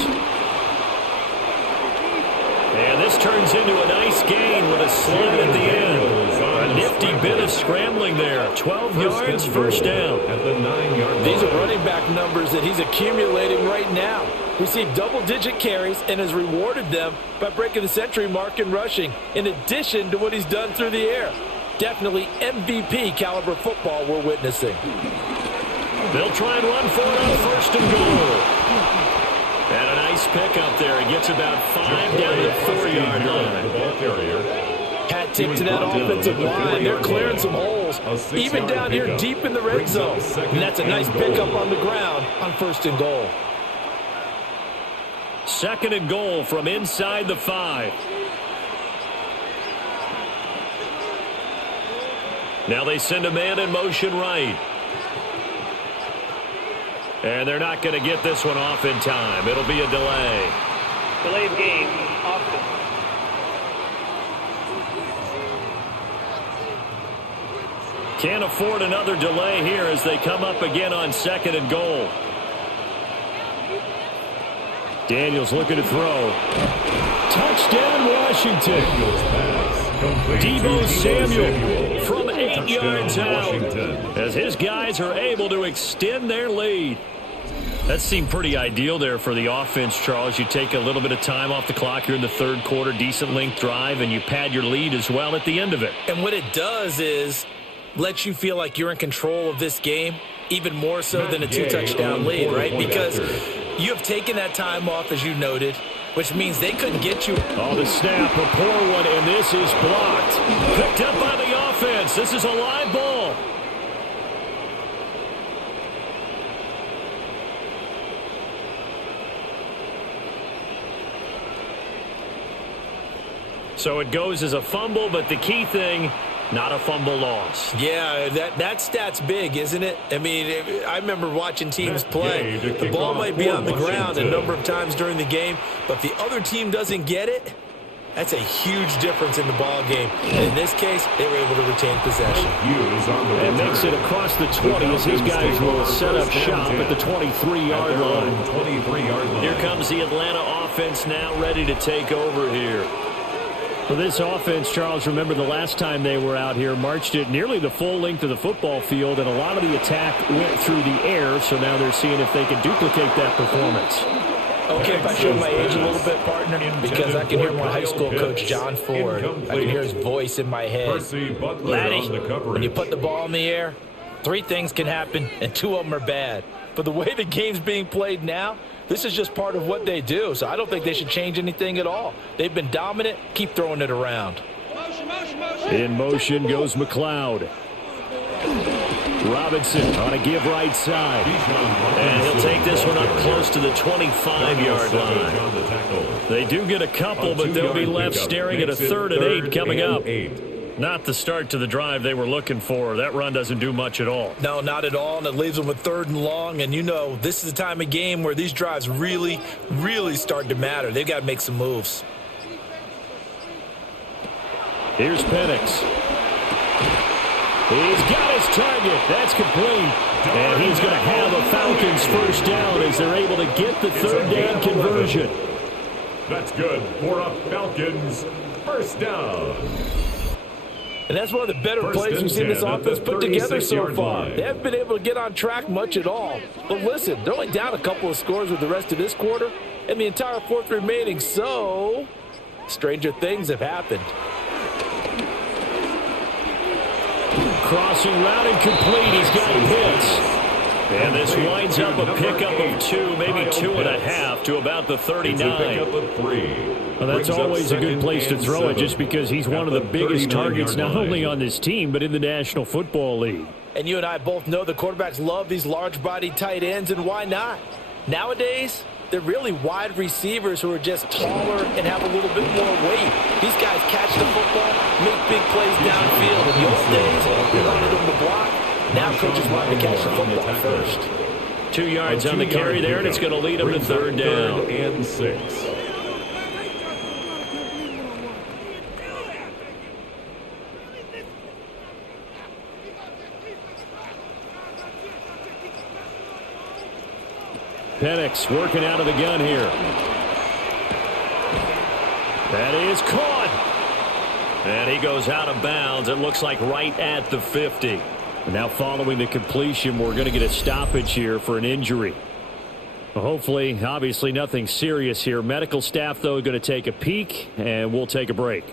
And this turns into a nice gain with a slide at the end. A nifty bit of scrambling there. 12 yards, first down. At the 9-yard. These are running back numbers that he's accumulating right now. Received double-digit carries and has rewarded them by breaking the century mark in rushing, in addition to what he's done through the air. Definitely MVP caliber football we're witnessing. They'll try and run for it on first and goal. And a nice pickup there. He gets about 5 down to the 4-yard line. Hat tip to that offensive line. They're clearing some holes, even down here deep in the red zone. And that's a nice pickup on the ground on first and goal. 2nd and goal from inside the 5. Now they send a man in motion right. And they're not going to get this one off in time. It'll be a delay. Delay of game, offense. Can't afford another delay here as they come up again on 2nd and goal. Daniels looking to throw. Touchdown, Washington. Deebo Samuel from 8 yards out as his guys are able to extend their lead. That seemed pretty ideal there for the offense, Charles. You take a little bit of time off the clock here in the 3rd quarter, decent length drive, and you pad your lead as well at the end of it. And what it does is lets you feel like you're in control of this game, even more so than a 2-touchdown lead, right? Because you have taken that time off, as you noted, which means they couldn't get you. Oh, the snap, a poor one, and this is blocked. Picked up by the offense. This is a live ball. So it goes as a fumble, but the key thing, not a fumble loss. Yeah, that stat's big, isn't it? I mean, I remember watching teams play. The ball might be on the ground a number of times during the game, but if the other team doesn't get it, that's a huge difference in the ball game. And in this case, they were able to retain possession. And makes it across the 20 as his guys will set up shop at the 23-yard line. Here comes the Atlanta offense now ready to take over here. For this offense, Charles, remember the last time they were out here, marched it nearly the full length of the football field, and a lot of the attack went through the air, so now they're seeing if they can duplicate that performance. Okay, if I show my age a little bit, partner, because I can hear my high school coach, John Ford. I can hear his voice in my head. Laddie, when you put the ball in the air, 3 things can happen, and 2 of them are bad. But the way the game's being played now, this is just part of what they do, so I don't think they should change anything at all. They've been dominant. Keep throwing it around. In motion goes McLeod. Robinson on a give right side. And he'll take this one up close to the 25-yard line. They do get a couple, but they'll be left staring at a 3rd and 8 coming up. Not the start to the drive they were looking for. That run doesn't do much at all. No, not at all, and it leaves them with 3rd and long. And you know, this is the time of game where these drives really, really start to matter. They've got to make some moves. Here's Penix. He's got his target. That's complete. And he's going to have a Falcons first down as they're able to get the 3rd down conversion. That's good for a Falcons first down. And that's one of the better plays we've seen this offense put together so far. They haven't been able to get on track much at all. But listen, they're only down a couple of scores with the rest of this quarter and the entire 4th remaining. So, stranger things have happened. Crossing route incomplete. He's got hits. And this winds up a pickup of 2, maybe 2.5 to about the 39. Well, that's always a good place to throw it just because he's one of the biggest targets not only on this team but in the National Football League. And you and I both know the quarterbacks love these large-bodied tight ends, and why not? Nowadays, they're really wide receivers who are just taller and have a little bit more weight. These guys catch the football, make big plays downfield. In the old days, they wanted them to block. Now coaches want to catch the football first. 2 yards on the carry there, and it's going to lead them to 3rd down. 3rd and 6. Penix working out of the gun here. That is caught. And he goes out of bounds. It looks like right at the 50. And now following the completion, we're going to get a stoppage here for an injury. Well, hopefully, obviously nothing serious here. Medical staff, though, going to take a peek, and we'll take a break.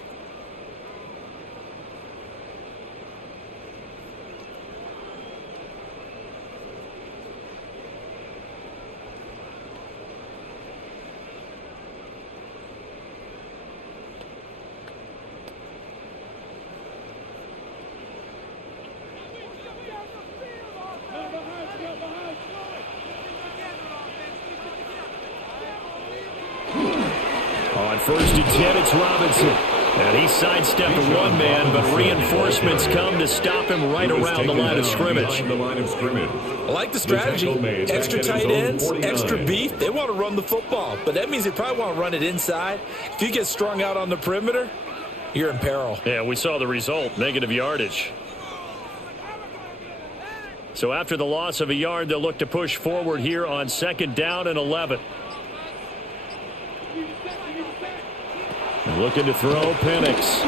On 1st and 10, it's Robinson. And he sidestepped a one-man, but reinforcements come to stop him right around the line of scrimmage. I like the strategy. Extra tight ends, extra beef. They want to run the football, but that means they probably want to run it inside. If you get strung out on the perimeter, you're in peril. Yeah, we saw the result, negative yardage. So after the loss of a yard, they'll look to push forward here on 2nd down and 11. Looking to throw, Penix.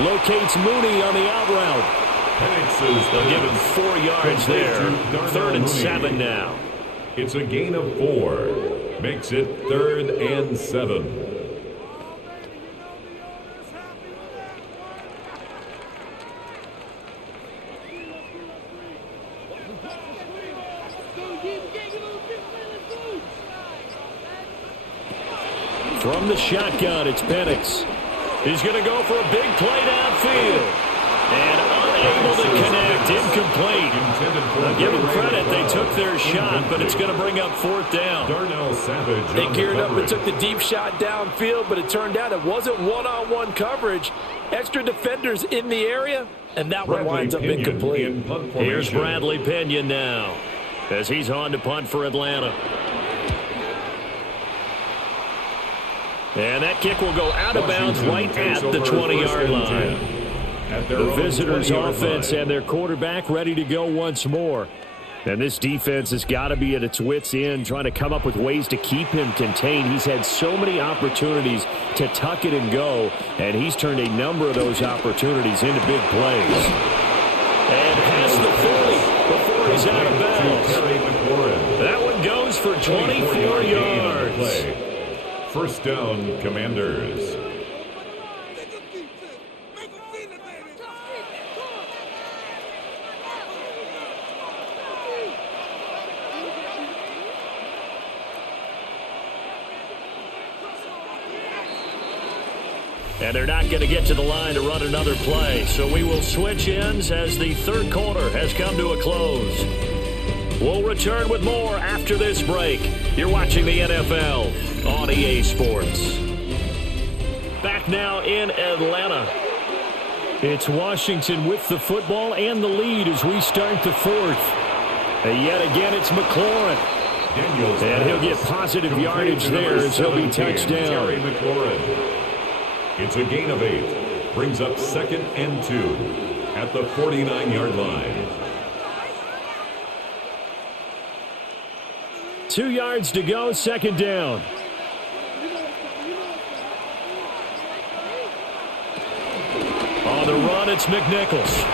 Locates Mooney on the out route. They'll give him 4 yards there. 3rd and 7 now. It's a gain of 4. Makes it 3rd and 7. From the shotgun, it's Penix. He's going to go for a big play downfield. And unable to connect, incomplete. I'll give them credit, they took their shot, but it's going to bring up 4th down. Darnell Savage. They geared up and took the deep shot downfield, but it turned out it wasn't one-on-one coverage. Extra defenders in the area, and that one winds up incomplete. Here's Bradley Pinion now, as he's on to punt for Atlanta. And that kick will go out of bounds right at the 20-yard line. The visitors' offense and their quarterback ready to go once more. And this defense has got to be at its wits' end, trying to come up with ways to keep him contained. He's had so many opportunities to tuck it and go, and he's turned a number of those opportunities into big plays. And past the 40 before he's out of bounds. That one goes for 24 yards. First down, Commanders. And they're not going to get to the line to run another play. So we will switch ends as the third quarter has come to a close. We'll return with more after this break. You're watching the NFL on EA Sports. Back now in Atlanta. It's Washington with the football and the lead as we start the fourth. And yet again, it's McLaurin. And he'll get positive yardage there as he'll be touchdown. It's a gain of 8. Brings up 2nd and 2 at the 49-yard line. 2 yards to go, 2nd down. On the run, it's McNichols.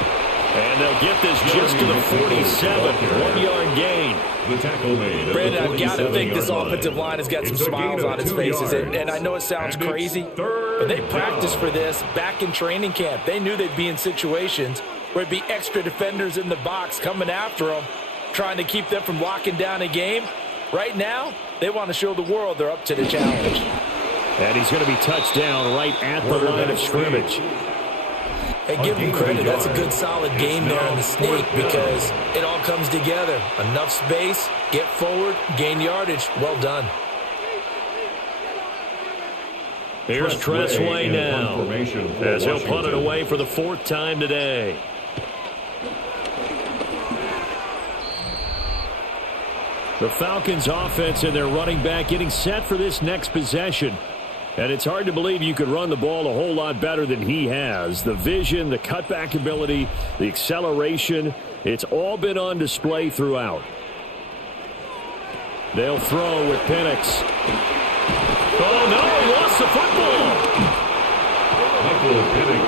And they'll get this just to the 47. 1-yard gain. The tackle made. Brandon, I've got to think this offensive line has got some smiles on its faces. And I know it sounds crazy, but they practiced for this back in training camp. They knew they'd be in situations where it'd be extra defenders in the box coming after them, trying to keep them from locking down a game. Right now, they want to show the world they're up to the challenge. And he's going to be touched down right at the line of scrimmage. Hey, give him credit. That's a good, solid game there on the snake because it all comes together. Enough space, get forward, gain yardage. Well done. Here's Tressway now as he'll punt it away for the 4th time today. The Falcons offense and their running back getting set for this next possession. And it's hard to believe you could run the ball a whole lot better than he has. The vision, the cutback ability, the acceleration, it's all been on display throughout. They'll throw with Penix. Oh, no, he lost the football. Michael Penix.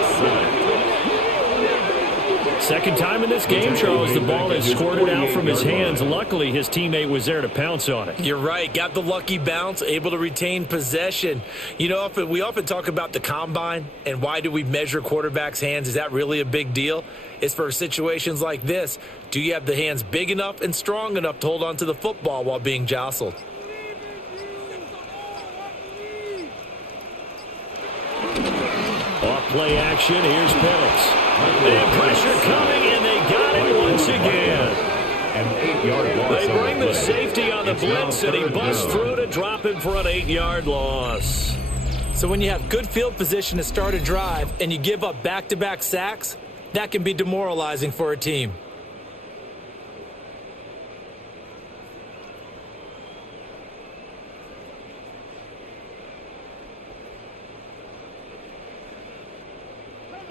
Second time in this game, Charles, the ball has squirted out from his hands. Luckily, his teammate was there to pounce on it. You're right. Got the lucky bounce, able to retain possession. You know, we often talk about the combine and why do we measure quarterbacks' hands. Is that really a big deal? It's for situations like this. Do you have the hands big enough and strong enough to hold on to the football while being jostled? Off play action, here's Penix. And pressure coming, and they got it once again. An 8-yard loss. They bring the safety on the blitz, and he busts through to drop him for an 8-yard loss. So when you have good field position to start a drive and you give up back-to-back sacks, that can be demoralizing for a team.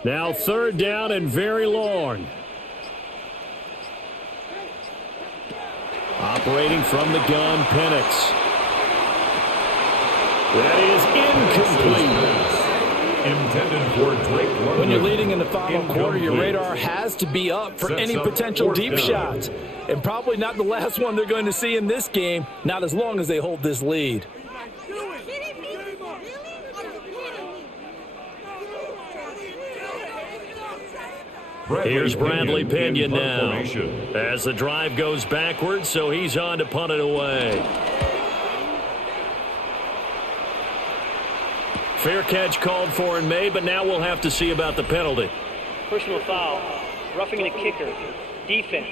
Now 3rd down and very long. Operating from the gun, Penix. That is incomplete. Intended for Drake London. When you're leading in the final quarter, your radar has to be up for any potential deep shots. And probably not the last one they're going to see in this game, not as long as they hold this lead. Here's Bradley Pinion now as the drive goes backwards, so he's on to punt it away. Fair catch called for and made, but now we'll have to see about the penalty. Personal foul. Roughing the kicker. Defense.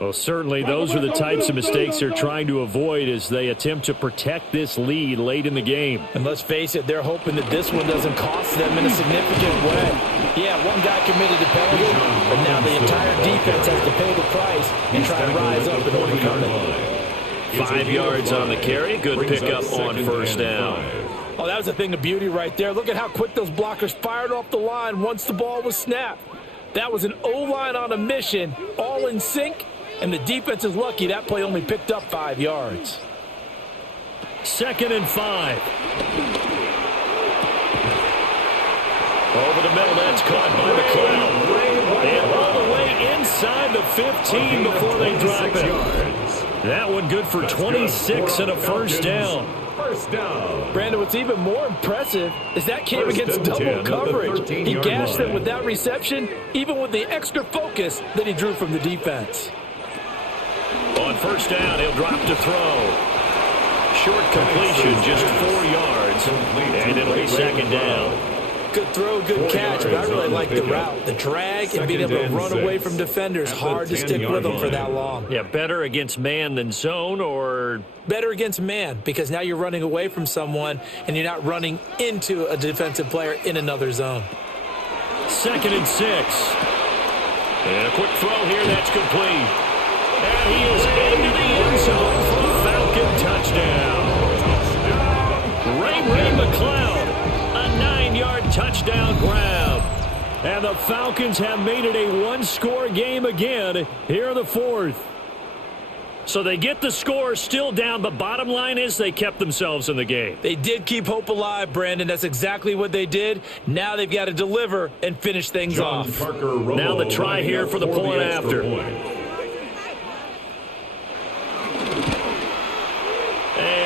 Well, certainly those are the types of mistakes they're trying to avoid as they attempt to protect this lead late in the game. And let's face it, they're hoping that this one doesn't cost them in a significant way. Yeah, one guy committed a penalty, but now the entire defense has to pay the price and try to rise up and overcome it. 5 yards on the carry. Good pickup on 1st down. Oh, that was a thing of beauty right there. Look at how quick those blockers fired off the line once the ball was snapped. That was an O-line on a mission, all in sync. And the defense is lucky that play only picked up 5 yards. 2nd and 5. Over the middle, that's caught by McLeod. And all the way inside the 15 before they drop it. That one good for 26 and a 1st down. Brandon, what's even more impressive is that came against double coverage. He gashed them with that reception, even with the extra focus that he drew from the defense. On 1st down, he'll drop to throw. short completion, just 4 yards, and it'll be second down. Good throw, good catch, but I really like the route. The drag and being able to run away from defenders, hard to stick with them for that long. Yeah, better against man than zone, or? Better against man, because now you're running away from someone and you're not running into a defensive player in another zone. 2nd and 6. And a quick throw here, that's complete. And he is into the end zone for a Falcon touchdown. Ray McLeod, a 9-yard touchdown grab. And the Falcons have made it a one-score game again here in the 4th. So they get the score, still down, but bottom line is they kept themselves in the game. They did keep hope alive, Brandon. That's exactly what they did. Now they've got to deliver and finish things off. Now the try here for the point after. And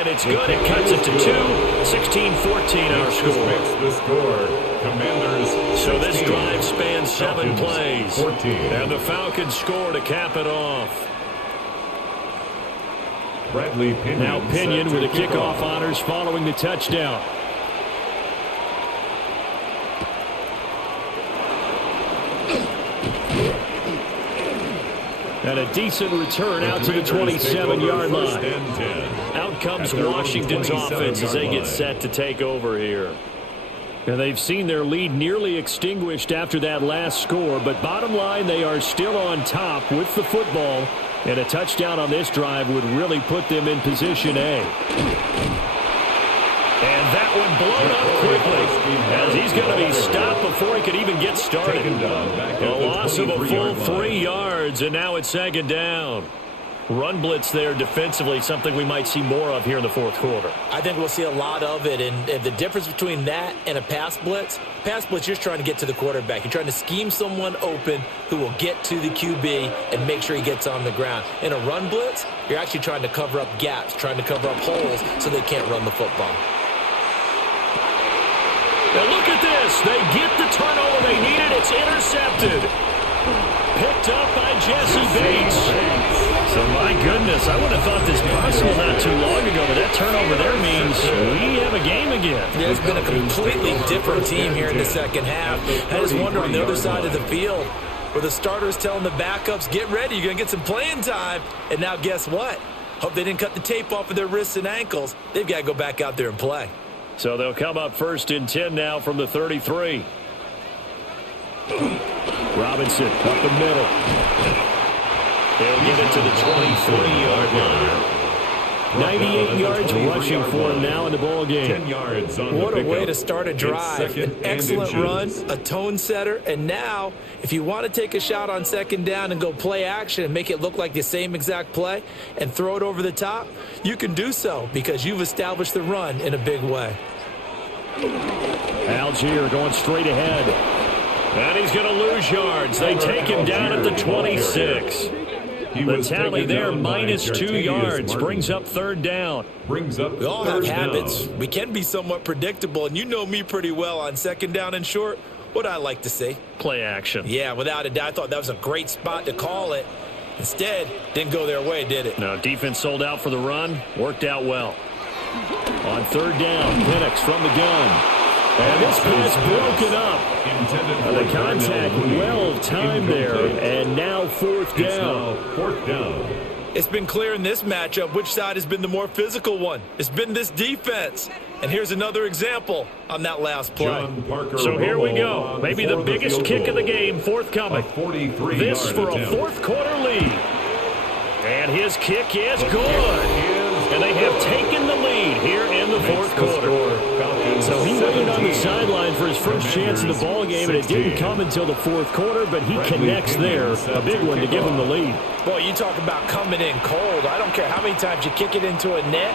it's good. It cuts it to 2. 16-14 our score. So this drive spans 7 plays. And the Falcons score to cap it off. Now Pinion with the kickoff honors following the touchdown. And a decent return out to the 27-yard line. Out comes Washington's offense as they get set to take over here. And they've seen their lead nearly extinguished after that last score, but bottom line, they are still on top with the football. And a touchdown on this drive would really put them in position A. And that one blown up quickly as he's going to be stopped before he could even get started. A loss of a full 3 yards, and now it's 2nd down. Run blitz there defensively, something we might see more of here in the 4th quarter. I think we'll see a lot of it, and the difference between that and a pass blitz, you're just trying to get to the quarterback. You're trying to scheme someone open who will get to the QB and make sure he gets on the ground. In a run blitz, you're actually trying to cover up gaps, trying to cover up holes so they can't run the football. Now look at this. They get the turnover they needed. It's intercepted. Picked up by Jesse Bates. So, my goodness, I would have thought this possible not too long ago, but that turnover there means we have a game again. Yeah, it's been a completely different team here in the second half. I just wonder on the other side of the field where the starters telling the backups, get ready, you're going to get some playing time. And now guess what? Hope they didn't cut the tape off of their wrists and ankles. They've got to go back out there and play. So they'll come up 1st and 10 now from the 33. Robinson up the middle. They'll get it to the 23-yard line. 98 yards rushing for him now in the ball game. 10 yards on what the a way to start a drive. An excellent run, a tone setter, and now if you want to take a shot on 2nd down and go play action and make it look like the same exact play and throw it over the top, you can do so because you've established the run in a big way. Algier going straight ahead. And he's going to lose yards. They take him down at the 26. The tally there, minus 2 yards, brings up 3rd down. We all have habits. We can be somewhat predictable, and you know me pretty well on 2nd down and short. What I like to see. Play action. Yeah, without a doubt. I thought that was a great spot to call it. Instead, didn't go their way, did it? No, defense sold out for the run. Worked out well. On 3rd down, Penix from the gun. And this pass broken up. The contact well timed there, and now 4th down. It's been clear in this matchup which side has been the more physical one. It's been this defense. And here's another example on that last play. So here we go. Maybe the biggest kick of the game forthcoming. This for a 4th quarter lead. And his kick is good. And they have taken the lead here in the 4th quarter. So he waited on the sideline for his first chance in the ball game, and it didn't come until the 4th quarter, but he connects there. A big one to give him the lead. Boy, you talk about coming in cold. I don't care how many times you kick it into a net.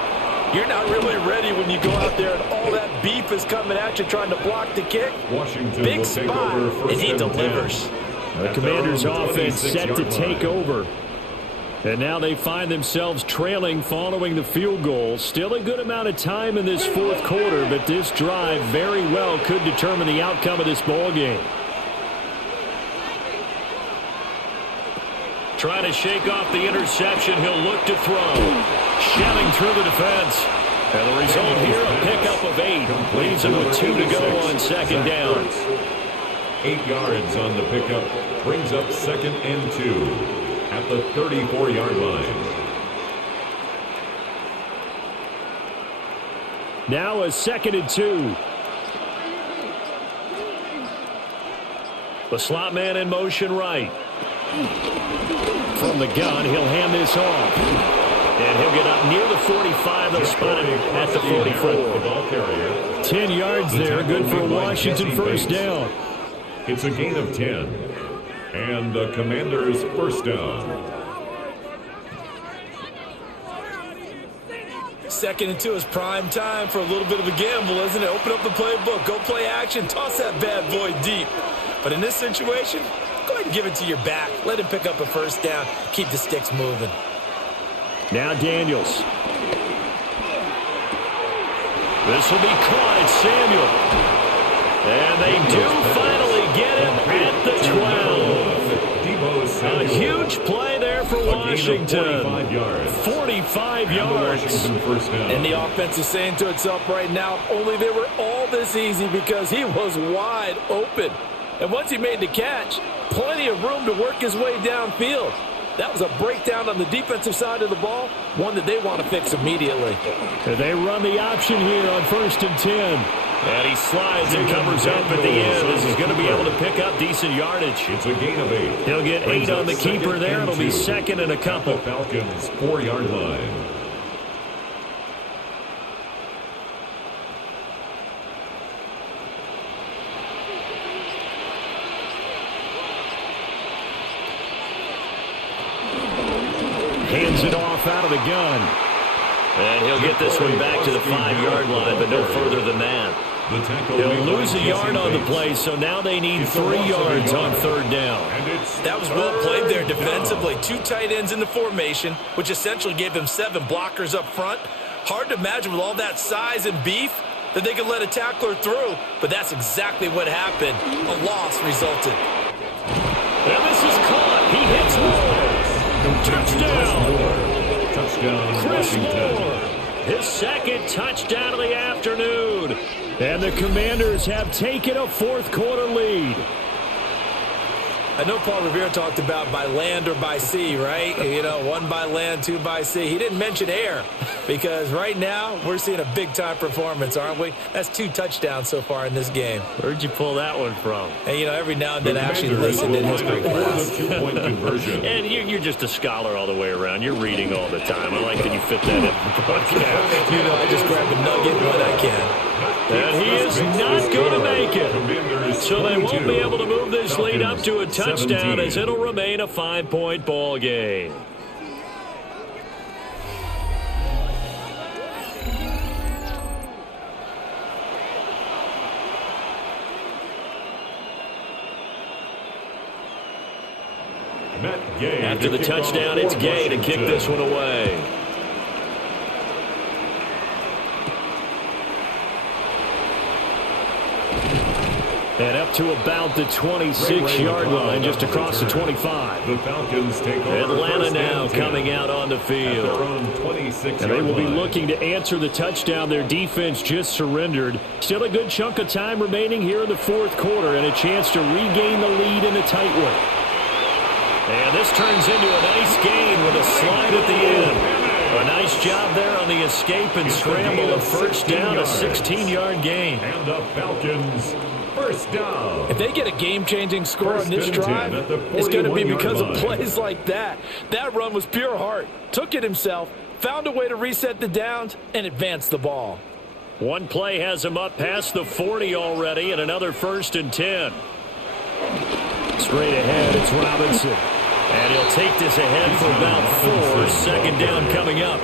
You're not really ready when you go out there and all that beef is coming at you trying to block the kick. Big spot, and he delivers. The Commanders' offense set to take over. And now they find themselves trailing following the field goal. Still a good amount of time in this 4th quarter, but this drive very well could determine the outcome of this ball game. Trying to shake off the interception. He'll look to throw. Shelling through the defense. And the result here, a pickup of 8. Leaves him with 2 to go on second down. 8 yards on the pickup. Brings up 2nd and 2 at the 34-yard line. Now a 2nd and 2. The slot man in motion right. From the gun, he'll hand this off. And he'll get up near the 45. They'll spot him at the 44. 10 yards there, good for Washington first down. It's a gain of 10. And the Commanders' first down. 2nd and 2 is prime time for a little bit of a gamble, isn't it? Open up the playbook, go play action, toss that bad boy deep. But in this situation, go ahead and give it to your back. Let him pick up a first down. Keep the sticks moving. Now Daniels. This will be caught. It's Samuel. And they do finally get him at the 12. A huge play there for Washington. 45 yards. And the offense is saying to itself right now, only they were all this easy because he was wide open. And once he made the catch, plenty of room to work his way downfield. That was a breakdown on the defensive side of the ball, one that they want to fix immediately. And they run the option here on 1st and 10. And he slides and covers up at the end as he's going to be able to pick up decent yardage. It's a gain of 8. He'll get 8 on the keeper there. It'll be 2nd and a couple. The Falcons' 4-yard line. Hands it off out of the gun. And he'll get this one back to the 5-yard line, but no further than that. He'll lose a yard on the play, so now they need 3 yards on 3rd down. That was well played there defensively. 2 tight ends in the formation, which essentially gave him 7 blockers up front. Hard to imagine with all that size and beef that they could let a tackler through, but that's exactly what happened. A loss resulted. And this is caught. He hits Moore. Touchdown. Touchdown, Chris Washington. Moore. His 2nd touchdown of the afternoon. And the Commanders have taken a 4th quarter lead. I know Paul Revere talked about by land or by sea, right? You know, 1 by land, 2 by sea. He didn't mention air because right now we're seeing a big-time performance, aren't we? That's 2 touchdowns so far in this game. Where'd you pull that one from? And, you know, every now and then I actually listen in history class. And you're just a scholar all the way around. You're reading all the time. I like that you fit that in the broadcast. You know, I just grab a nugget when I can. And he is not going to make it. So they won't be able to move this lead up to a touchdown as it'll remain a 5-point ball game. After the touchdown, it's Gay to kick this one away. And up to about the 26-yard line, just across the 25. The Falcons take over. Atlanta now coming out on the field. And they will be looking to answer the touchdown. Their defense just surrendered. Still a good chunk of time remaining here in the 4th quarter and a chance to regain the lead in a tight one. And this turns into a nice gain with a slide at the end. A nice job there on the escape and scramble of first down, a 16-yard gain. And the Falcons first down. If they get a game-changing score on this drive, it's going to be because of plays like that. That run was pure heart. Took it himself, found a way to reset the downs, and advance the ball. One play has him up past the 40 already, and another 1st and 10. Straight ahead, it's Robinson. And he'll take this ahead for about 4. Second down coming up.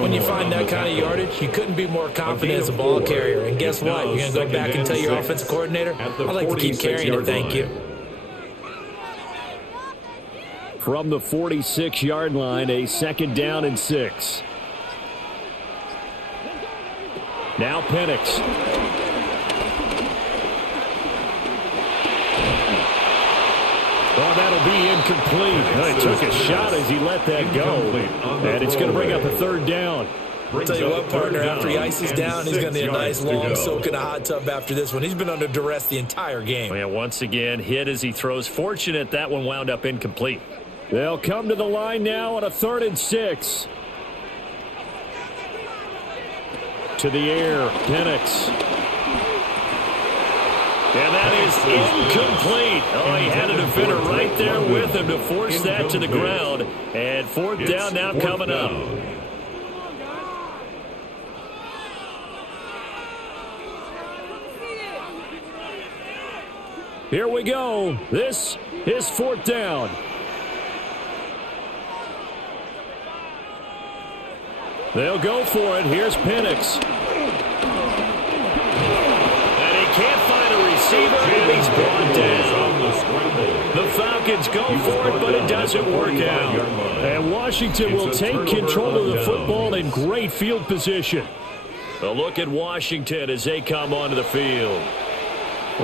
When you find that kind of yardage, you couldn't be more confident as a ball carrier. And guess what? You're going to go back and tell your offensive coordinator, I'd like to keep carrying it, thank you. From the 46-yard line, a 2nd down and 6. Now Penix. Oh, that'll be incomplete. He took a shot as he let that go. And it's going to bring up a 3rd down. brings Tell you up what, partner, third after he down ices and down, he's going to need a 6 nice yards to long go. soak in a hot tub after this one. He's been under duress the entire game. Yeah, once again, hit as he throws. Fortunate that one wound up incomplete. They'll come to the line now on a 3rd and 6. To the air, Penix. And that is incomplete. Oh, he had a defender right there with him to force that to the ground. And 4th down now coming up. Here we go. This is 4th down. They'll go for it. Here's Penix. And he can't find a receiver, and he's brought down. The Falcons go for it, but it doesn't work out. And Washington will take control of the football in great field position. A look at Washington as they come onto the field.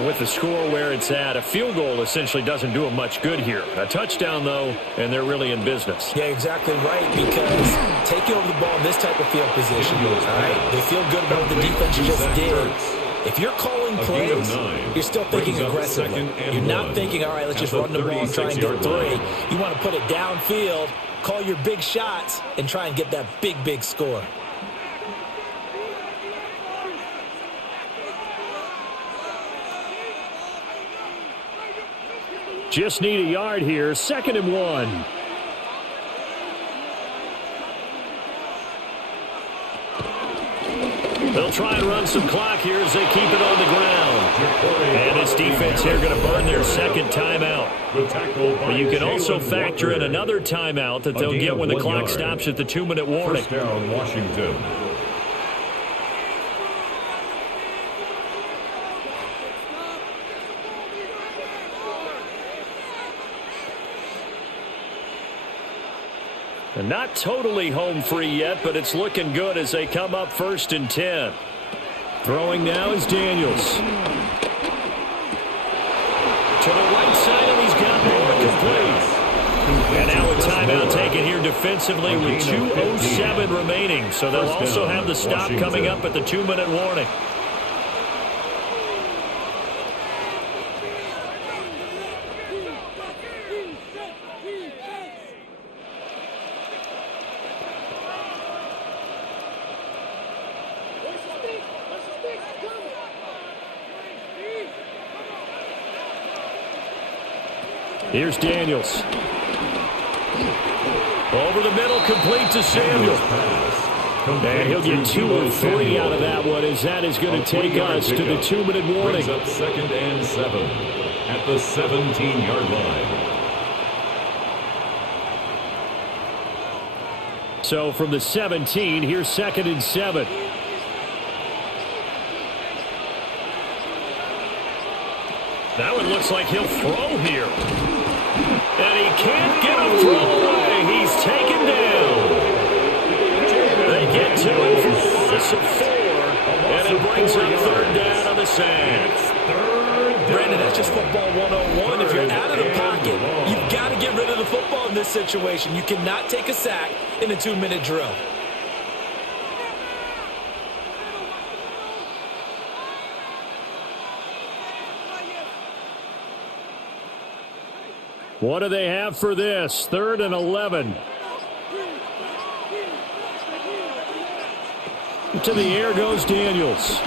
With the score where it's at, a field goal essentially doesn't do them much good here. A touchdown, though, and they're really in business. Yeah, exactly right, because taking over the ball in this type of field position, all right, they feel good about what the defense just did. If you're calling plays, you're still thinking aggressively. You're not thinking, all right, let's just run the ball and try and get 3. You want to put it downfield, call your big shots, and try and get that big, big score. Just need a yard here. 2nd and 1. They'll try and run some clock here as they keep it on the ground. And this defense here going to burn their 2nd timeout. But you can also factor in another timeout that they'll get when the clock stops at the 2-minute warning. First down, Washington. And not totally home free yet, but it's looking good as they come up 1st and 10. Throwing now is Daniels. To the right side, and he's got more complete. And now a timeout taken here defensively with 2:07 remaining. So they'll also have the stop coming up at the 2-minute warning. Here's Daniels. Over the middle, complete to Samuel. And he'll get 2 or 3 out of that one, as that is going to take us to the 2-minute warning. Brings up 2nd and 7 at the 17-yard line. So from the 17, here's 2nd and 7. Now it looks like he'll throw here. And he can't get a throw away. He's taken down. They get to him for a loss of 4. And it brings up 3rd down on the sand. Brandon, that's just football 101. If you're out of the pocket, you've got to get rid of the football in this situation. You cannot take a sack in a 2-minute drill. What do they have for this? 3rd and 11. To the air goes Daniels.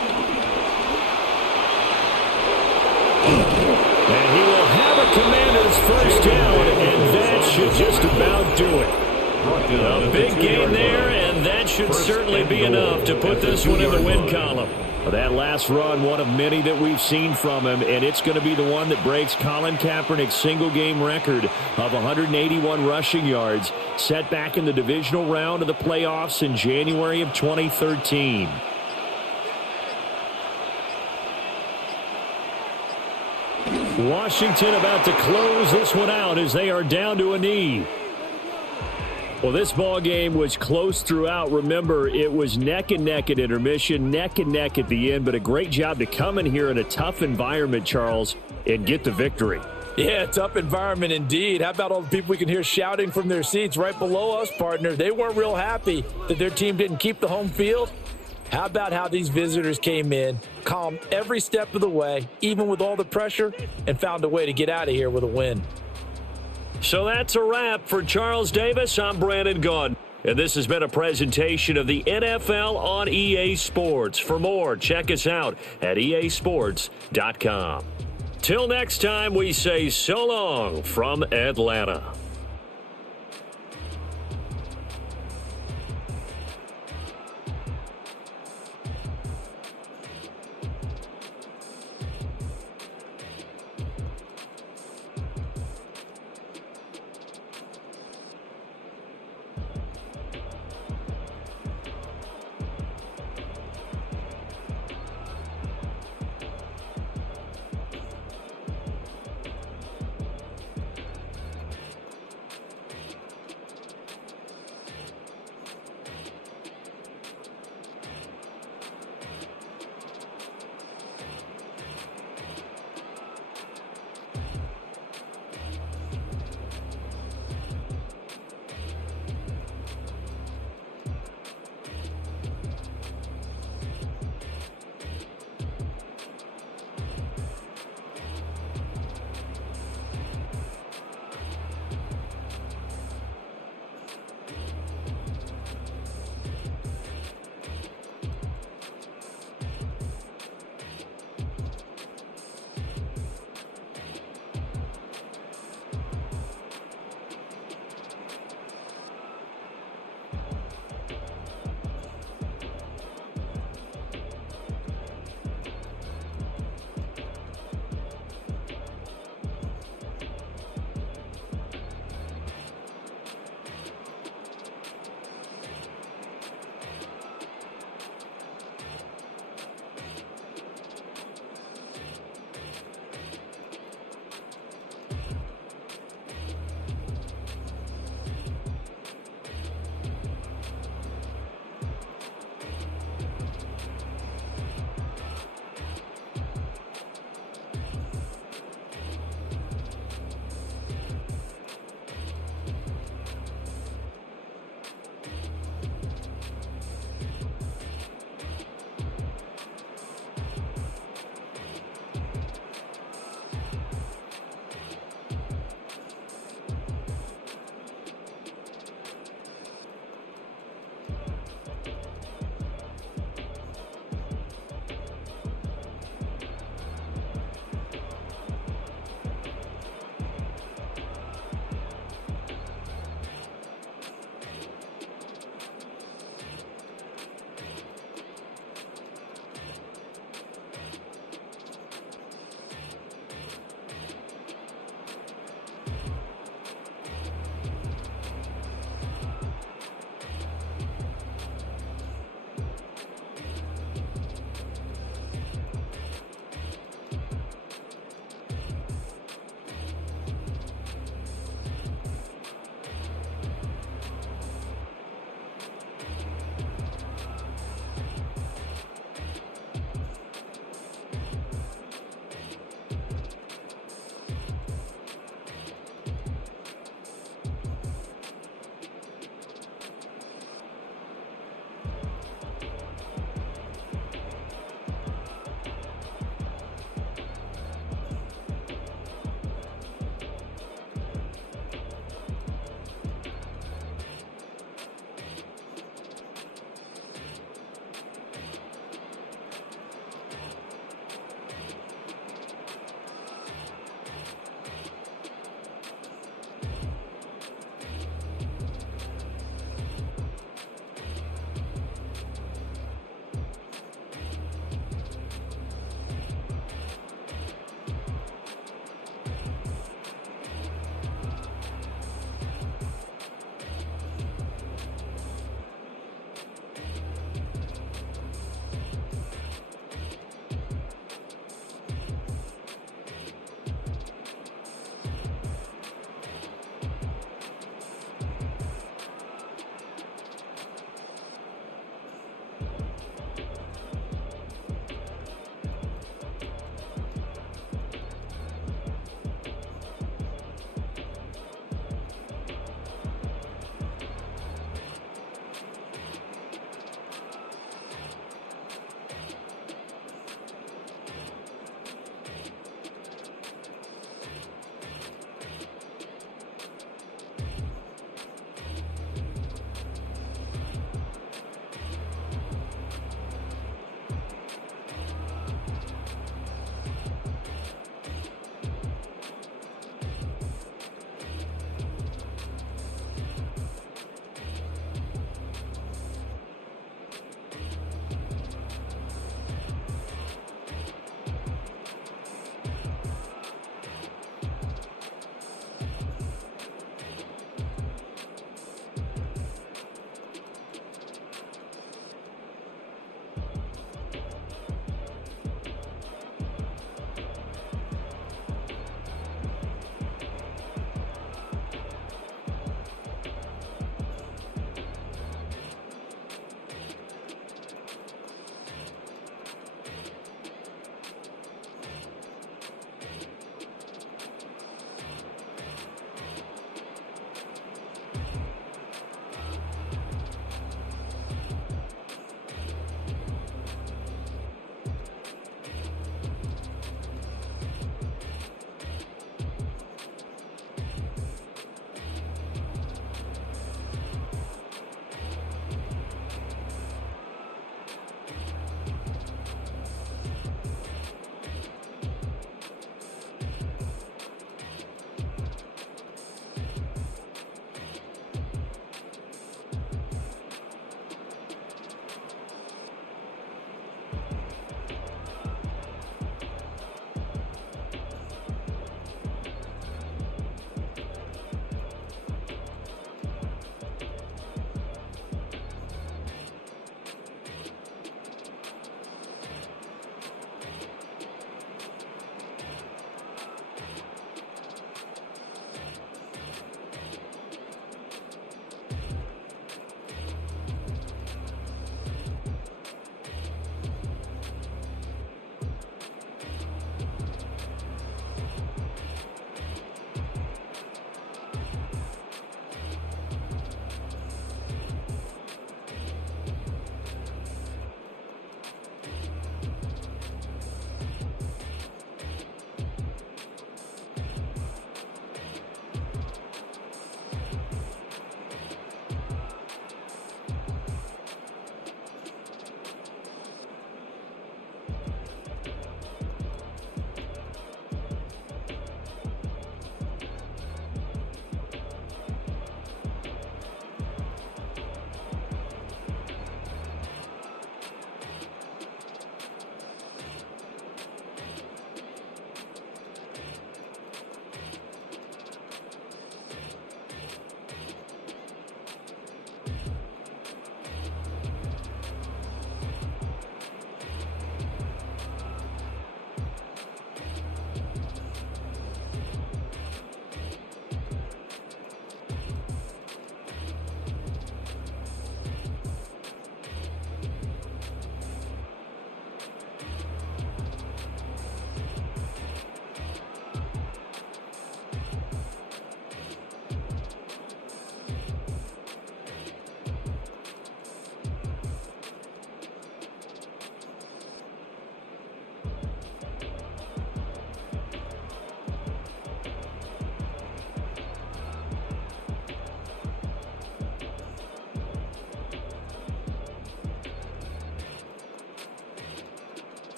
And he will have a Commander's 1st down, and that should just about do it. A big gain there, and that should certainly be enough to put this one in the win column. That last run, one of many that we've seen from him, and it's going to be the one that breaks Colin Kaepernick's single-game record of 181 rushing yards, set back in the divisional round of the playoffs in January of 2013. Washington about to close this one out as they are down to a knee. Well, this ball game was close throughout. Remember, it was neck and neck at intermission, neck and neck at the end, but a great job to come in here in a tough environment, Charles, and get the victory. Yeah, tough environment indeed. How about all the people we can hear shouting from their seats right below us, partner? They weren't real happy that their team didn't keep the home field. How about how these visitors came in, calm every step of the way, even with all the pressure, and found a way to get out of here with a win. So that's a wrap for Charles Davis. I'm Brandon Gaudin. And this has been a presentation of the NFL on EA Sports. For more, check us out at easports.com. Till next time, we say so long from Atlanta.